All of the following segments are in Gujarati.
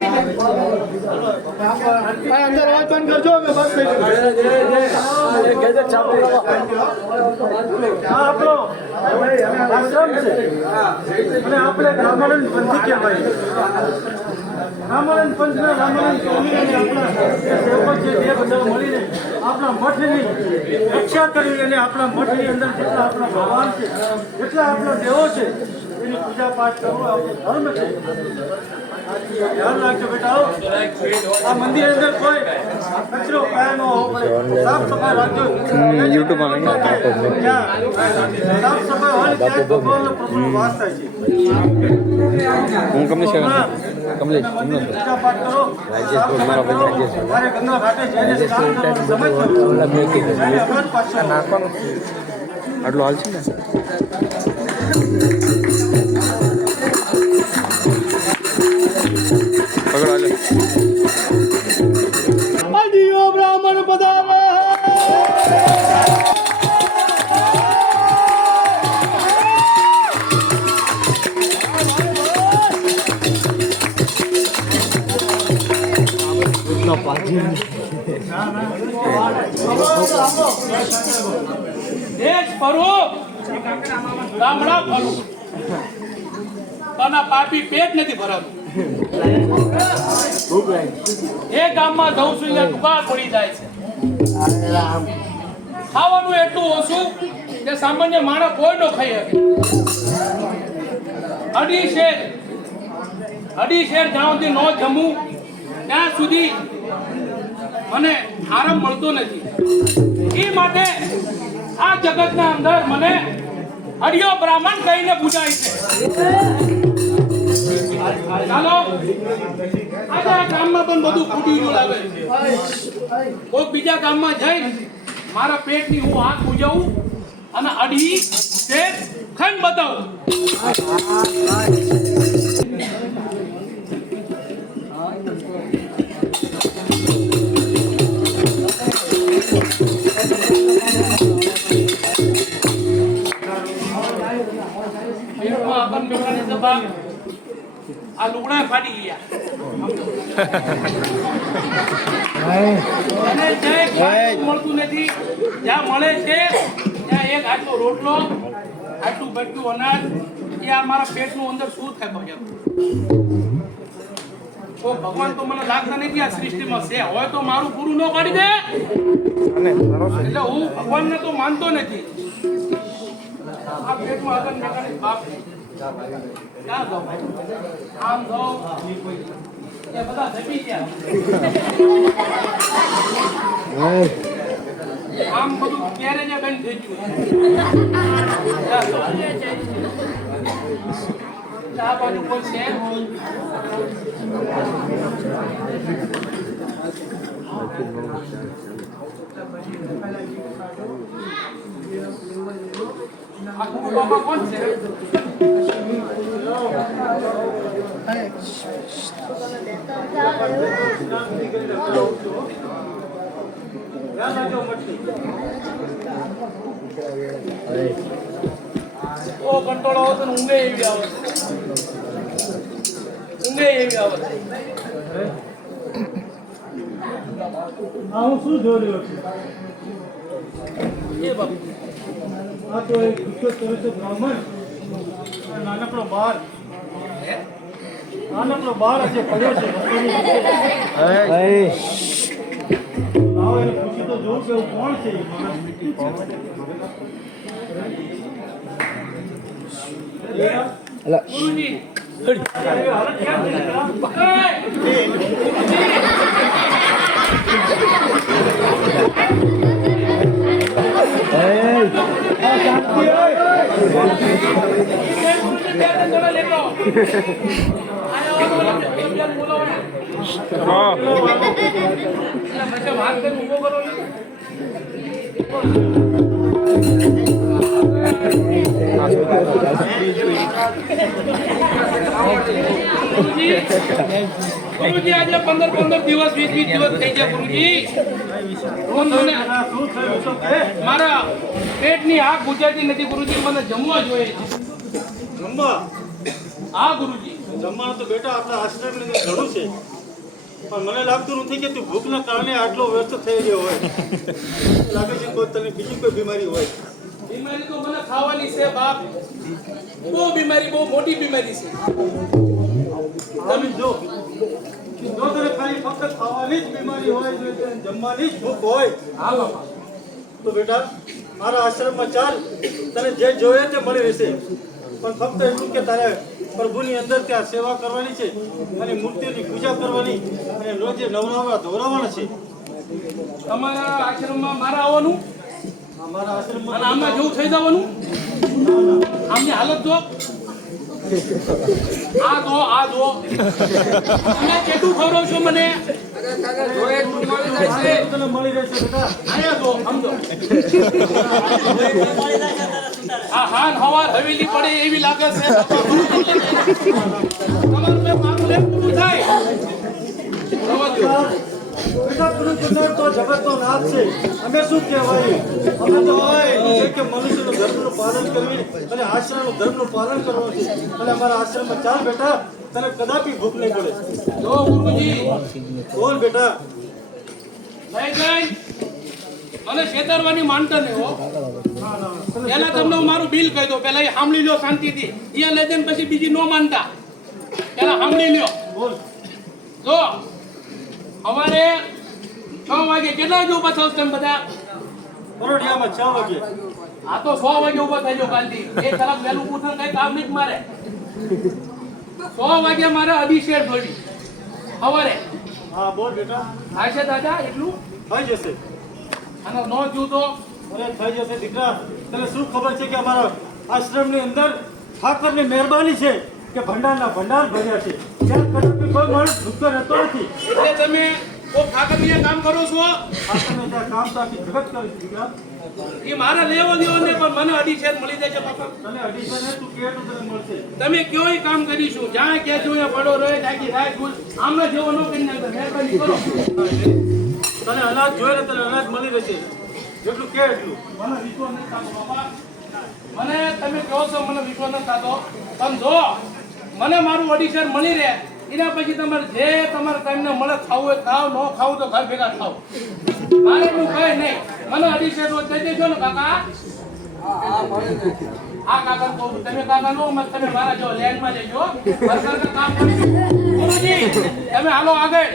અંદર અવાજ બંધ કરજો કે બસ થઈ આપણો આશ્રમ છે અને આપણે રામાનંદ પંથી કહેવાય. રામાનંદ પંથના રામાનંદ સ્વામી અને આપણા સેવકો છે એ બધા મળીને આપણા મઠની રક્ષા કરી અને આપણા મઠની અંદર જેટલા આપણા ભગવાન છે જેટલા આપણા દેવો છે એની પૂજા પાઠ કરવું આપણો ધર્મ છે. ધ્યાન રાખજો બેટા. આ મંદિર અંદર કોઈ કચરો કાયમ સાફ સફાઈ રાખજો. યુટ્યુબમાં સાફ સફાઈ હોય ત્યાં ભગવાનનો પ્રભુનો વાસ થાય છે. હું કમલેશ પૂજા પાઠ કરો, સાફ સફાઈ કરો. મારે ગંગા ઘાટે જઈને સ્નાન કરવાનો સમય થયો. આટલો હાલ છે ને અડિયો બ્રાહ્મણ પધારે. દેશ ફરું ગામડા ફરું તના પાપી પેટ નથી ભરાતું. એ ગામમાં જઉં છું ત્યાં દુકાળ પડી જાય છે. ખાવાનું એટલું ઓછું કે સામાન્ય માણસ કોઈ ન ખાઈ શકે. અઢી શેર જ્યાં સુધી ન જમું ત્યાં સુધી મને આરામ મળતો નથી. એ માટે આ જગતના અંદર મને અડિયો બ્રાહ્મણ કહીને પૂજાય છે. ચાલો આજે આ ગામમાં પણ બધું ફૂટી ગયું લાગે છે. કોઈ બીજા ગામમાં જઈને મારા પેટની હું આંખ પૂજાવું અને અઢી શેર ખાઈને બતાવું. આ લુગડા ફાટી ગયા. મળતું નથી. જ્યાં મળે છે ત્યાં એક આટલો રોટલો, આટલું બટકું અનાજ, એ આ મારા પેટનું અંદર શું થાય બજાર. તો ભગવાન તો મને લાગતા નથી આ સૃષ્ટિમાં છે. હોય તો મારું પૂરું ન પાડી દે એટલે હું ભગવાનને તો માનતો નથી. આ પેટમાં આગળ નીકળી બાપ ક્યાં જાઉં? આમ જાઉં એ બધા જપી ગયા. આમ બધું ક્યારે જ બંધ થઈ ગયું. આ બાજુ કોઈ છે? આ ગુરુ બાબા કોણ છે? ઓ કંટોળો આવતો ને ઊંઘે એવી આવે. ઊંઘે એવી આવે. હું શું જોઈ રહ્યો છું? એ બાબુ આ તો એક બ્રાહ્મણ નાનકડો બાર હશે પડ્યો છે. આવો એને પૂછી તો જોઉં કે કોણ છે એ માણસ. ગુરુજી ગુરુજી આજે 15 દિવસ 20 દિવસ થઈ ગયા. ગુરુજી મારા પેટની આગ ગુજરાતી નથી. ગુરુજી મને જમવા જોઈએ. જમવા? હા ગુરુજી. જમવાનું તો બેટા આપણા આશ્રમની અંદર ઘણું છે, પણ મને લાગતું નથી કે તું ભૂખના કારણે આટલો વ્યસ્ત થઈ ગયો હોય. લાગે છે કોઈ તને બીજી કોઈ બીમારી હોય. બીમારી તો મને ખાવાની છે બાપ. બહુ બીમારી, બહુ મોટી બીમારી છે. તમે જો તને ખાલી ફક્ત ખાવાની જ બીમારી હોય, જો તને જમવાની જ ભૂખ હોય, હા બાપા. તો બેટા મારા આશ્રમમાં ચાલ, તને જે જોઈએ તે મળી રહેશે. પણ ફક્ત એટલું કે તારે પ્રભુની અંદર ત્યાં સેવા કરવાની છે અને મૂર્તિની પૂજા કરવાની અને રોજે નવરાવવા ધોરાવવાના છે. તમારા આશ્રમમાં મારા આવવાનું મારા અને આશ્રમમાં આમાં જેવું થઈ જવાનું. આમની હાલત જો. આ જો તમે કેટલું ખવડાવશો મને? તને મળી રહેશે બેટા. આયા જો સમજો. આ હાન હવાર હવેલી પડે એવી લાગે છે. તમારું મેં મારું લેપ પૂરું થાય. બેટા તું તો જગતનો નાથ છે. અમે શું કહેવાય? અમે તો હોય કે મનુષ્યનું ધર્મનું પાલન કરવી અને આશ્રમનું ધર્મનું પાલન કરવું છે. અને અમારા આશ્રમમાં ચાલ બેટા, તને કદાપી ભૂખ નહીં પડે. જો ગુરુજી બોલ બેટા. લઈ જઈ અને છેતરવાની માનતા નહીં હો. પેલા તમને હું મારું બિલ કહી દઉં. પેલા એ સાંભળી લો શાંતિથી. અહીંયા લઈ જઈને પછી બીજી નો માનતા. પેલા સાંભળી લ્યો. બોલ. જો અમારે 6 વાગે કેટલા વાગે ઉભા થશે તમે બધા? પરોઢિયામાં 6 વાગે. આ તો 100 વાગે ઉભા થઈ જાવ કાલથી. એક કલાક વહેલું ઉઠે કઈ કામ નહીં મારે. 100 વાગે મારે અભિષેક જોડી સવારે. હા બોલ બેટા. થાય છે દાદા એટલું? થઈ જશે. અને નો થયું તો અરે થઈ જશે દીકરા. તને શું ખબર છે કે અમારા આશ્રમની અંદર ઠાકરની મહેરબાની છે કે ભંડારના ભંડાર ભર્યા છે. ત્યાં કદાપી કોઈ માણસ ભૂખ્યો રહેતો નથી. એટલે તમે કોઈ ઠાકરનું કામ કરો છો? ઠાકરને ત્યાં કામ તો આખી જગત કરે છે દીકરા. એ મારા લેવો દેવો ને પણ મને અઢીસેર મળી જાય છે બાપા. તને 250 ને તું કે એટલું તને મળશે. તમે કયોય કામ કરીશું જ્યાં ક્યાં જોઈએ પડો રહે જાગી રાત ગુલ આમને જેવો ન કરી નાખતા. મહેરબાની કરો. તને અનાજ જોઈએ ને તને અનાજ મળી રહેશે. જેટલું કે એટલું. મને વિશ્વાસ નથી થતો બાપા. મને તમે કહો છો મને વિશ્વાસ નથી થતો, પણ જો મને મારું અઢીસેર મળી રહે એના પછી તમારે જે તમારે ટાઈમને મળે ખાવું હોય ખાવ, ન ખાવું તો ઘર ભેગા ખાવ. મારે એટલું કઈ નહીં. મને અઢીસેર રોજ દઈ દેજો ને કાકા. આ કાકા કહું તમે કાકા નો મત તમે મારા જો લેન્ડમાં લેજો. સરકારના કામ કરીશું. ગુરુજી તમે હાલો આગળ.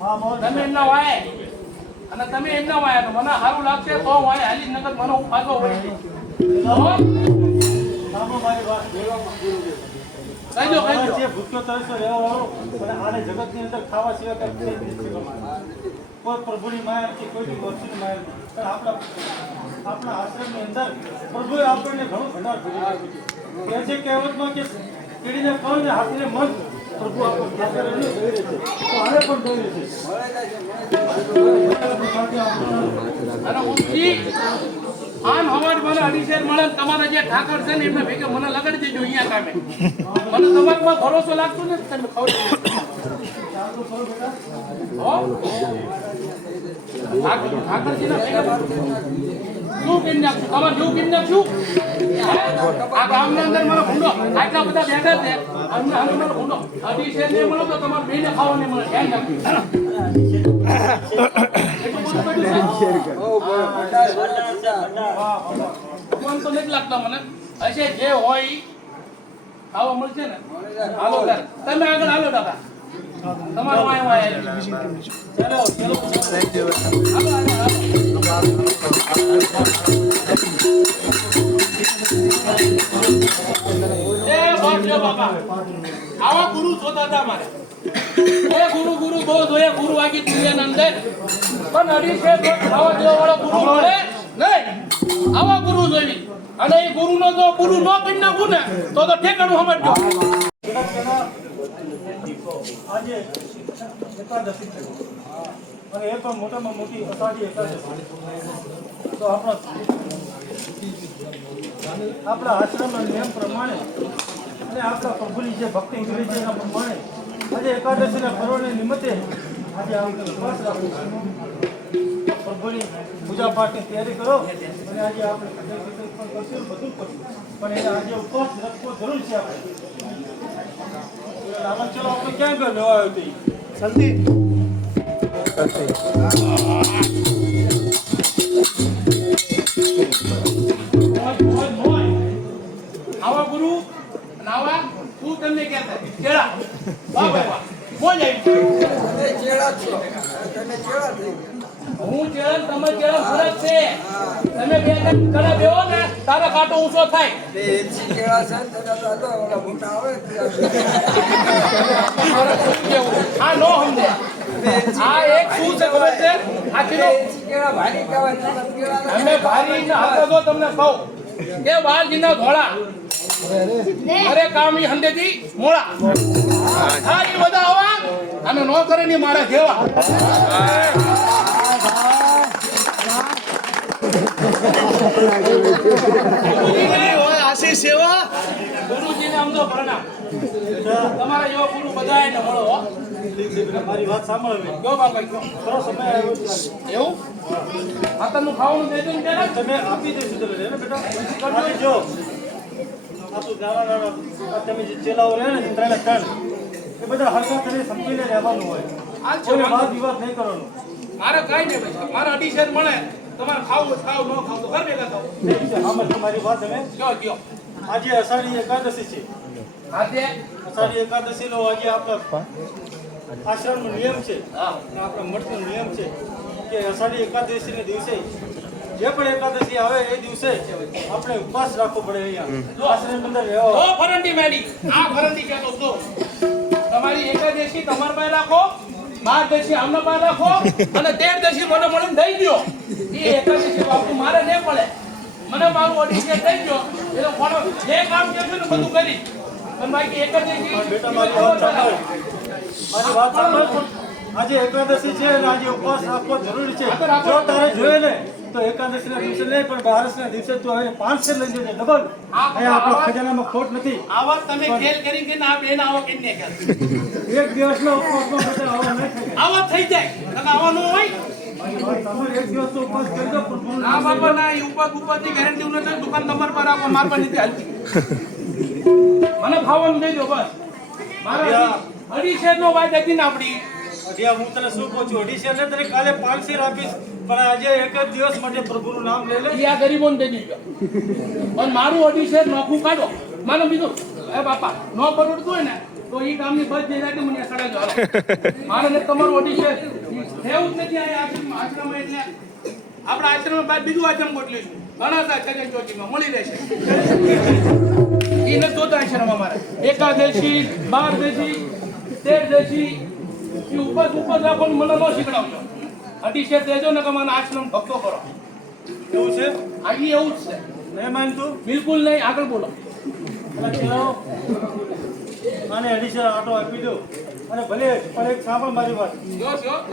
હા બોલ. તમે એમના વાય અને તમે એમના વાય તો મને સારું લાગશે તો વાય હાલી નગર મને હું પાછો વળી જઈશ. સાંભળો મારી વાત. કહી દો. તમારે જે ભૂખ્યો તરસ્યો રહેવા વાળો અને આને જગતની અંદર ખાવા સિવાય કંઈ નથી શીખવવાનું. કોઈ પ્રભુની માયા નથી, કોઈ વસ્તુની માયા નથી. પણ આપણા આશ્રમની અંદર પ્રભુએ આપણને ઘણો ભંડાર ભરી આપ્યો છે. કહે છે કહેવતમાં કે કીડીને કળ ને હાથીને મન પ્રભુ આપણને દઈ રહે છે. તો આને પણ દઈ રહે છે. અને ઉઠી આન હવાજ મને અઢીસેર મળે ને તમારા જે ઠાકર છે ને એમને ભેગે મને લગાડી દેજો અહીંયા કામે. મને તમારામાં ભરોસો લાગતો ને તમે ખવડાવો. હો? ઠાકરજીના ભેગા શું કરી નાખશું? તમારે જેવું કરી નાખશું? આ ગામના અંદર મને ભૂંડો આટલા બધા ભેગા છે અમને હાલ મને ભૂંડો અઢીસેર નહીં મળો તો તમારે બેને ખાવા નહીં મળે. ધ્યાન રાખજો. ભગવાન તો નથી લાગતા મને. હશે જે હોય ઈ ખાવા મળશે ને. હાલો તારે. તમે આગળ હાલો દાદા. તમારો વાય વાય ચાલો ચાલો. હાલો હાલો. એ બાપરે બાપા. આવા ગુરુ જોતા હતા મારે. એ ગુરુ બહુ જોયા ગુરુ આખી દુનિયાના અંદર. પણ અઢીસેર ખાવા દેવા વાળો ગુરુ મળે નહીં. આવા ગુરુ જોઈ અને એ ગુરુનો જો પૂરું ન કરી નાખું ને તો ઠેકાણું સમજજો. આજે એકાદશી છે અને એ પણ મોટામાં મોટી અષાઢી એકાદશી. તો આપણા આશ્રમના નિયમ પ્રમાણે અને આપણા પ્રભુની જે ભક્તિ કરી છે એના પ્રમાણે આજે એકાદશીના પર્વને નિમિત્તે આજે આપણે ઉપવાસ રાખવું છે. પ્રભુની પૂજા પાઠની તૈયારી કરો અને આજે આપણે પણ કરશું બધું કરશું પણ એને આજે ઉપવાસ રાખવો જરૂર છે. આપણે આમાં ચલો આપણે ક્યાં ગયો લેવા આવ્યો હતી જલ્દી આવા ગુરુ અને આવા હું તમને કહેતા કેળા વાહ ભાઈ વાહ મોજ આવી હું ચેળા તમે ચેળા ફરક છે તમે બે કડા બેહો ને તારા કાંટો ઊંચો થાય આ નો સમજે આ એક શું છે ખબર છે આ કિલો અમે ભારી ને હાથ દો તમને કહું કે વાલજીના ધોળા અરે કામી હંદેથી મોળા હા એ બધા આવા અને નો કરે ની મારા જેવા આશીષ સેવા ગુરુજીને આમ તો પ્રણામ તમારા જેવા ગુરુ બધાય ને મળો હો. મારી વાત સાંભળો જો બાપા જો થોડો સમય આવ્યો છે. એવું આતરનું ખાવાનું દે દો ને ત્યારે તમે આપી દેશું તમે ને બેટા આપી જો આપણું નાના નાના તમે જે ચેલાઓ રહે ને ત્રણે ત્રણ એ બધા હરકત કરીને સમજીને રહેવાનું હોય આ કોઈ છે વાદ વિવાદ નહીં કરવાનો મારે કઈ નહીં ભાઈ મારા અઢીસેર મળે તમારે ખાવું હોય ખાવ ન ખાવ તો ઘર ભેગા ખાવ આમાં તમારી વાત હવે કયો કયો આજે અષાઢી એકાદશી છે આજે અષાઢી એકાદશી નો આજે આપણા આશ્રમનો નિયમ છે હા આપણા મઠનો નિયમ છે કે અષાઢી એકાદશી ના દિવસે જે પણ એકાદશી આવે એ દિવસે આપણે ઉપવાસ રાખવો પડે અહીંયા આશ્રમ અંદર રહેવા ઓ ફરંડી મેડી આ ફરંડી કહેતો તો તમારી એકાદશી તમારા પાસે રાખો 12 દશી આમના પાસે રાખો અને 13 દશી મને મળીને દઈ દો એ એકાદશી બાપુ મારે નહીં પડે મને મારું ઓડિશન દઈ દો એટલે ફોટો જે કામ કહેશો ને બધું કરી અને બાકી એકાદશી બેટા મારી વાત સાંભળ મારી વાત સાંભળ આજે એકાદશી છે અને આજે ઉપવાસ રાખવો જરૂરી છે જો તારે જોઈએ ને તો એકાદશી ના દિવસે નહીં પણ 12 ના દિવસે તું હવે 500 લઈ જજે ડબલ અહીંયા આપણા ખજાનામાં ખોટ નથી આવા તમે ખેલ કરી કે ના બેન આવો કે નહીં કરે એક દિવસનો ઉપવાસમાં બેટા આવા નહીં થાય આવો થઈ જાય નકા આવો ન હોય તમારે એક દિવસનો ઉપવાસ કરી દો પણ ના બાપા ના એ ઉપર ની ગેરંટી નથી દુકાન નંબર પર રાખો માર પર નથી હાલતી મને ખાવાનું દઈ દો બસ મારા અઢીસેર નો વાત હતી ને આપડી અઢિયા હું તને શું કહું છું અઢીસે ને તને કાલે 500 આપીશ પણ આજે એક જ દિવસ માટે પ્રભુનું નામ લઈ લે ઈ આ ગરીબોને દઈ દીધો પણ મારું અઢીસેર નોખું કાઢો મને બીજું એ બાપા નો પરવડતું હોય ને તો ઈ કામની બસ જઈ જાય મને સડાજો હાલો મારે ને તમારું અઢીસેર એવું જ નથી આ આશ્રમ એટલે આપણા આશ્રમ બાદ બીજું આશ્રમ ગોઠવીશું ઘણા છે છજન ચોટીમાં મળી રહેશે ઈ નથી જોતા આશ્રમ અમારે એકાદશી 12 દશી 13 દશી ઈ ઉપર રાખો ને મને ન શીખડાવજો અઢીસેર દેજો ને કે મને આશ્રમ ભક્તો કરો એવું છે આ ઈ એવું જ છે નહીં માનતું બિલકુલ નહીં આગળ બોલો અને અઢીસે આટો આપી દો અને ભલે પણ એક સાંભળ મારી વાત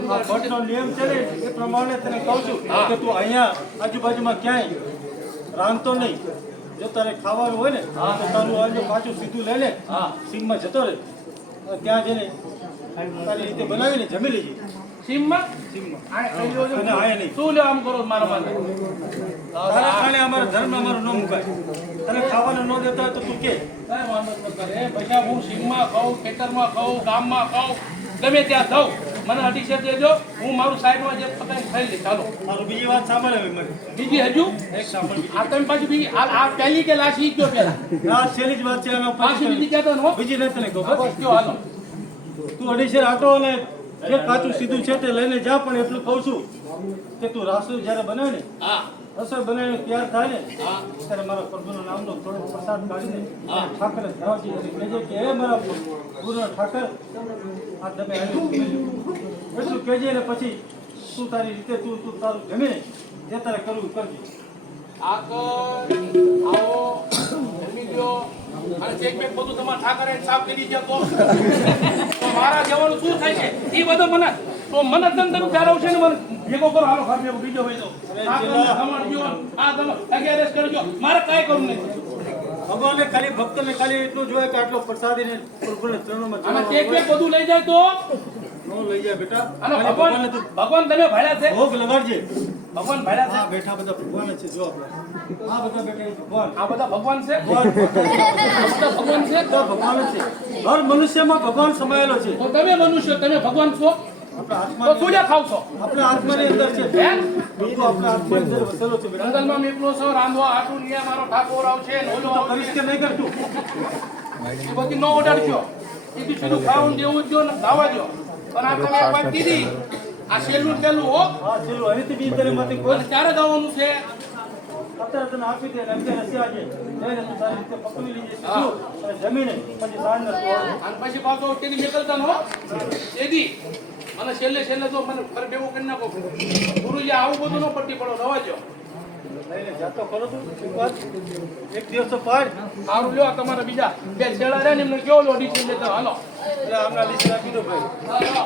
આ ભટ્ટનો નિયમ છે ને એ પ્રમાણે તને કહું છું કે તું અહીંયા આજુબાજુમાં ક્યાંય રાંધતો નહીં જો તારે ખાવાનું હોય ને તો તારું આજે પાછું સીધું લઈને સીમમાં જતો રહે ત્યાં જઈને તારી રીતે બનાવીને જમી લેજે સીમમાં સીમમાં આ કહી દો છો. અને આય નહીં શું લેવા આમ કરો મારા માટે તારા કારણે અમારા ધર્મ અમારું ન મુકાય તને ખાવાનું ન દેતા હોય તો તું કે કાંઈ વાંધો ન કરે ભૈયા હું સીમમાં ખાઉં ખેતરમાં ખાઉં ગામમાં ખાઉં ગમે ત્યાં જાઉં મને અઢીસેર દેજો હું મારું સાઈડમાં જે પતાવી ખાઈ લઈશ ચાલો મારું બીજી વાત સાંભળે હવે મને બીજી હજુ એક સાંભળ આ તમે પાછી બીજી આ પહેલી કે લાસ્ટ ઈ કયો પેલા આ છેલ્લી જ વાત છે આના પાછી બીજી પછી કહેતો ને હો બીજી નથી તને કહું હા, બસ કયો હાલો તું અઢીસે આટો અને જે કાચું સીધું છે તે લઈને જા પણ એટલું કહું છું કે તું રસોઈ જ્યારે બનાવે ને હા રસોઈ બનાવીને તૈયાર થાય ને હા ત્યારે મારા પ્રભુના નામનો થોડો પ્રસાદ કાઢીને ઠાકરે ધરાવજી અને કહેજે કે હે મારા ગુરુના ઠાકર આ તમે આવ્યું એટલું કહેજે ને પછી તું તારી રીતે તું તારું જમીને જે તારે કરવું એ કરજે આ તો આવો જમી લ્યો અને ચેક બેક બધું તમારા ઠાકરે સાફ કરી દે તો મારા જવાનું શું થાય છે એ બધું મને તો મને તમે પ્યારવશે ને મને ભેગો કરો હાલો ઘર ભેગો બીજો હોય તો ઠાકરને ખમાડજો આ તમે અગિયારસ કરજો મારે કાંઈ કરવું નહીં ભગવાનને ખાલી ભક્તને ખાલી એટલું જોઈએ કે આટલો પ્રસાદીને પ્રભુને ચરણોમાં અને ચેક બેક બધું લઈ જાય તો નો લઈ જાય બેટા અને ખાલી ભગવાન તું ભગવાન તમે ભાડ્યા છે ભોગ લગાડજે ભગવાન ભાડ્યા છે હા બેઠા બધા ભગવાન જ છે જો આપણે આ બધા બેઠા એ ભગવાન. આ બધા ભગવાન છે ભગવાન. આ બધા ભગવાન છે બધા ભગવાન જ છે. હર મનુષ્યમાં ભગવાન સમાયેલો છે. તો તમે મનુષ્ય તમે ભગવાન છો આપણા તો આત્મા સૂર્ય ખાવ છો આપણા આત્માની અંદર છે. હે બધું આપણા આત્માની અંદર વસેલો છે. બેટા. જંગલમાં નીકળો છો રાંધવા આટું નિયા મારો ઠાકોર આવશે ને ઓલો તો કરીશ કે નહીં કરતું? એ બધી નો ઓર્ડર કીધું સીધું ખાવાનું દેવું જ ને ખાવા દો પણ આ તમે એક વાત કીધી આ છેલ્લું પેલું હો હા ચલો અહીંથી બી તરીમાંથી કોઈ અને ક્યારે જવાનું છે અત્યારે તને આપી દે ને અત્યારે હસી આજે લઈને તું સારી રીતે પકવી લીજે હા. અને જમીને પછી સાંજના તોડ. અને પછી પાછો તેની નીકળતા નો તેદી અને છેલ્લે તો મને ઘર ભેગું કરી નાખો ગુરુજી આવું બધું નો પટ્ટી પડો રવા દો લઈને જાતો ખરો તું એક વાર? એક દિવસ તો પાડ સારું લ્યો તમારા બીજા બે છેડા રહ્યા ને એમને કેવો લો ડીસી લેતા હાલો એટલે હમણાં લિસ્ટ રાખી દો ભાઈ. હાલો.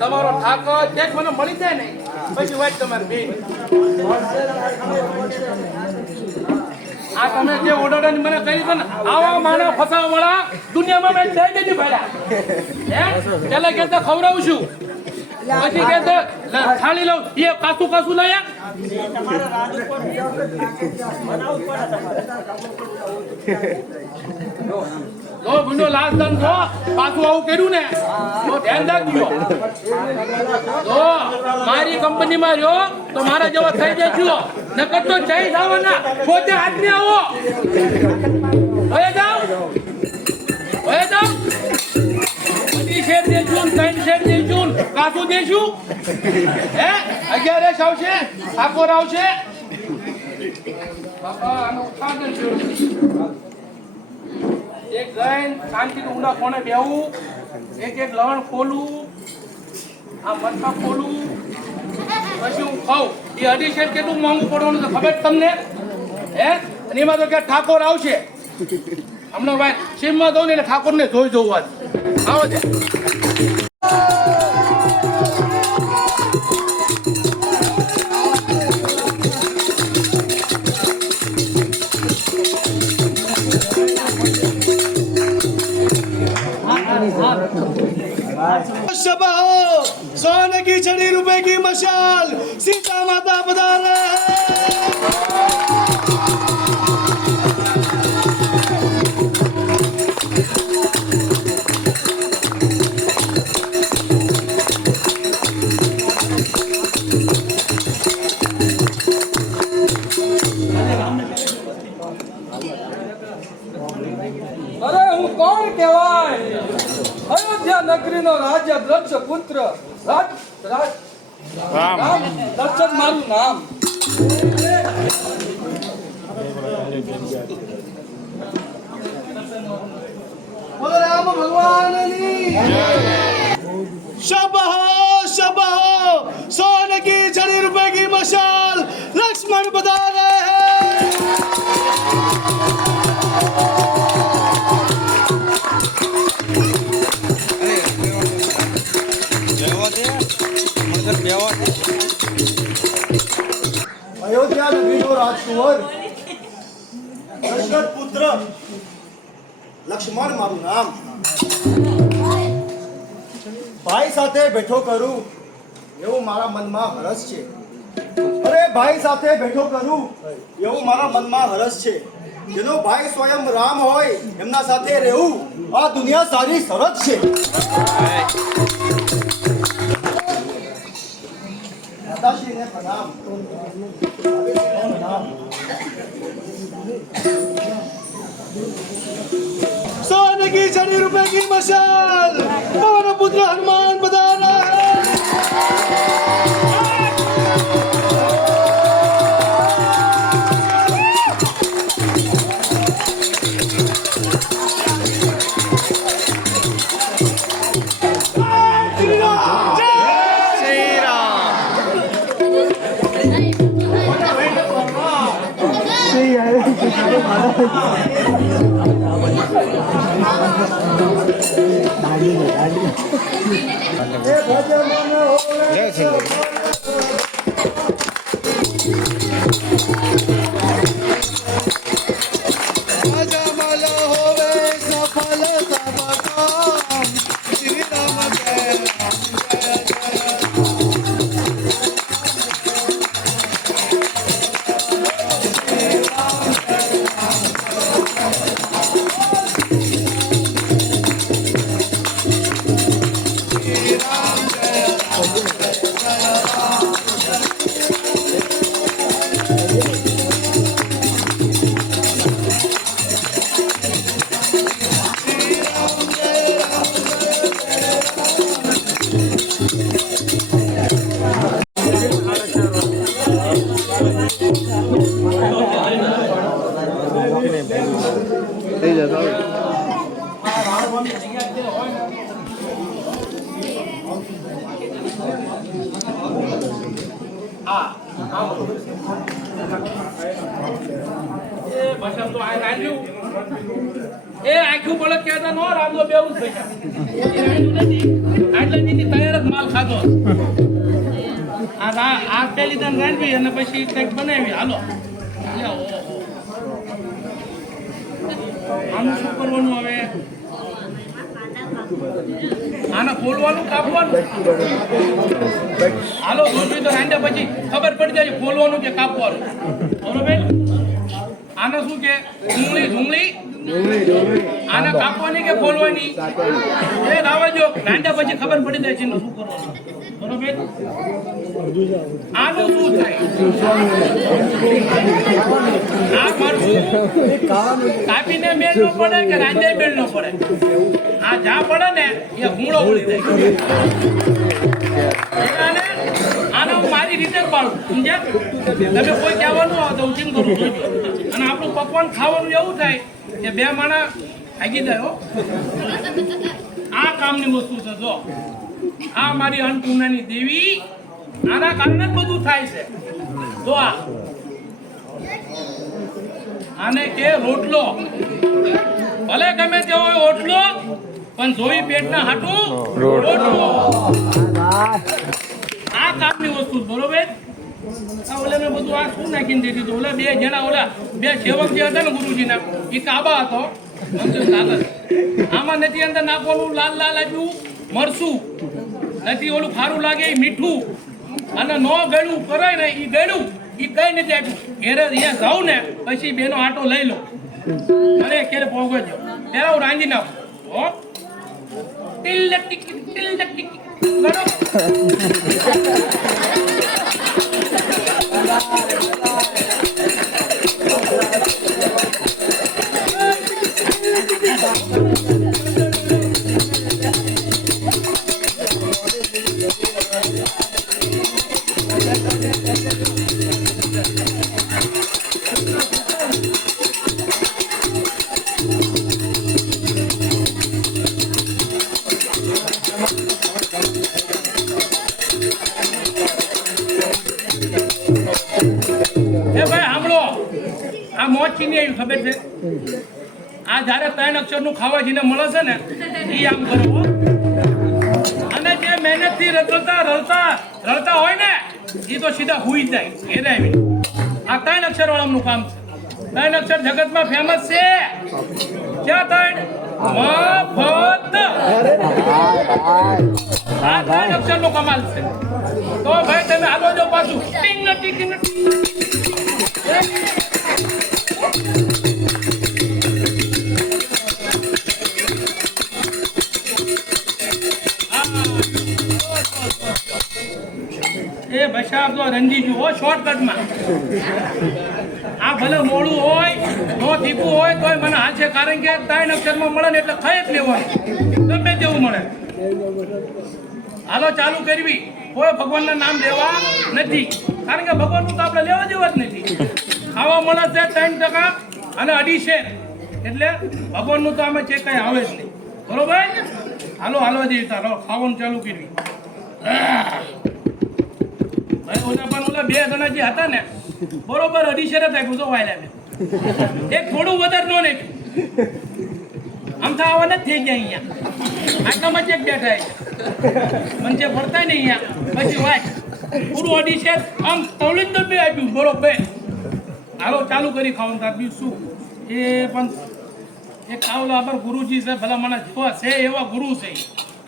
તમારો ઠાકોર ચેક મને મળી જાય ને પછી વાત તમારી બેન આ તમે જે ઓર્ડર મને કહી છે ને આવા માણા ફસાવા વાળા દુનિયામાં મેં જઈ નથી ભાડા હે પેલા કહેતા ખવડાવું છું પછી કહેતા થાળી લઉં એ કાસું લાયા જો ગુંડો લાસ્ટ દન છો પાછું આવું કર્યું ને તો ધ્યાન રાખજો જો મારી કંપનીમાં રહ્યો તો મારા જેવા થઈ જજો નકર તો જઈ જવાના પોતે હાથને આવો હવે જાઓ બધી શેર દેશું 3 શેર દેશું કાચું દેશું હે 11 આવશે ઠાકોર આવશે બાપા આનો ઉત્પાદન છે એક જૈન શાંતિથી ઊંડા કોણે બેહવું એક લવણ ખોલું આ મઠા ખોલું પછી હું ખાઉં એ 2.5 શેર કેટલું મોંઘું પડવાનું છે ખબર તમને હે અને એમાં તો કે ઠાકોર આવશે હમણાં ભાઈ સીમમાં દઉં ને એટલે ઠાકોરને જોઈ જવું આજ આવો છે शबा हो सोने की छड़ी रुपए की मशाल सीता माता पधारे અરે હું કોણ કહેવાય અયોધ્યા નગરીનો રાજા દ્રક્ષ પુત્ર રામ દર્શન મારું નામ बोलो राम भगवान शबा हो सोने की छड़ी रुपए की मशाल लक्ष्मण पधारे અયોધ્યા નગરીનો રાજકુંવર દશરથ પુત્ર લક્ષ્મણ મારું નામ. ભાઈ સાથે બેઠો કરું એવું મારા મનમાં હરસ છે. અરે ભાઈ સાથે બેઠો કરું એવું મારા મનમાં હરસ છે. જેનો ભાઈ સ્વયં રામ હોય એમના સાથે રહેવું આ દુનિયા સારી સરસ છે. માતાશ્રીને પ્રણામ. सोने की छड़ी रुपए की मशाल पवन पुत्र हनुमान पधारा હા એ ભાષા તો આ રાંધ્યું એ આખું બળદ કહેતા નો રાંધો બેવું થઈ જાય એટલે નીતિ તૈયાર જ માલ ખાધો આ પેલી તને રાંધવી અને પછી કંઈક બનાવી હાલો આનું શું કરવાનું હવે આને ખોલવાનું કાપવાનું હાલો દૂધ તો રાંધ્યા પછી ખબર પડી જાય ખોલવાનું કે કાપવાનું બરોબર આને શું કે ડુંગળી આને કાપવાની કે ખોલવાની એ લાવજો રાંધ્યા પછી ખબર પડી જાય છે શું કરવાનું બરોબર આનું શું થાય આ મરચું કાપીને મેળ ન પડે કે રાંધે મેળ ન પડે આ જા પડે ને એ હુંળો ઉડી જાય આને હું મારી રીતે જ પાડું સમજ્યા તમે કોઈ કહેવાનું આવે તો હું ચીમ કરું અને આપણું પકવાન ખાવાનું એવું થાય કે બે માણા ભાગી જાય હો આ કામની વસ્તુ છે જો આ મારી અન્નપૂર્ણાની દેવી આના કારણે જ બધું થાય છે જો આને કે રોટલો ભલે ગમે તે હોય ઓટલો પણ જોઈ પેટના હાટું રોટલો આ કામની વસ્તુ બરોબર આ ઓલે મેં બધું આ શું નાખીને દે દીધું ઓલા બે જણા ઓલા બે સેવક જે હતા ને ગુરુજીના એ કાબા હતો આમાં નથી અંદર નાખવાનું લાલ લાલ આપ્યું મરસું નથી ઓલું ખારું લાગે એ મીઠું અને નો ગળ્યું કરાય ને એ ગળ્યું એ કઈ નથી આપ્યું ઘેરે અહીંયા જાઉં ને પછી બેનો આટો લઈ લો અરે ક્યારે પહોંચજો ત્યારે હું રાંધી નાખું હો ટીલ ટીકી કરો ખબર છે આ જયારે 3 અક્ષરનું ખાવા જેને મળે છે ને એ આમ કરો અને જે મહેનતથી રળતા હોય ને એ તો સીધા હુઈ જાય ઘેરે આવી આ 3 અક્ષર વાળાનું કામ છે 3 અક્ષર જગતમાં ફેમસ છે ક્યાં 3 મફત આ 3 અક્ષરનો કમાલ છે તો ભાઈ તમે હાલો જો પાછું ટીંગ ટીંગ એ ભાષા તો રંજીજુ હો શોર્ટકટમાં આ ભલે મોડું હોય નો તીખું હોય તોય મને હાલ છે કારણ કે 3 અક્ષરમાં મળે ને એટલે ખાઈ જ લેવાનું ગમે જેવું મળે હાલો ચાલુ કરવી કોઈ ભગવાનના નામ લેવા નથી કારણ કે ભગવાનનું તો આપણે લેવા જેવા જ નથી ખાવા મળે છે 3% અને 2.5 એટલે ભગવાનનું તો આમાં છે કઈ આવે જ નહીં બરોબર હાલો હાલવા દેવી તારો ખાવાનું ચાલુ કરવી ઓલા 2 જણા જે હતા ને બરોબર 2.5 આપ્યું તો વાયલા એક થોડું વધારે નો નાખ્યું આમ તો આવવા નથી થઈ ગયા અહીંયા આટલામાં જ એક બેઠા મંચે ફરતા ને અહીંયા પછી વાય પૂરું 2.5 આમ તવલીને તો 2 આપ્યું બરોબર હાલો ચાલુ કરી ખાવાનું તાર બીજું શું એ પણ એક કાવલા પર ગુરુજી છે ભલા મને જેવા છે એવા ગુરુ છે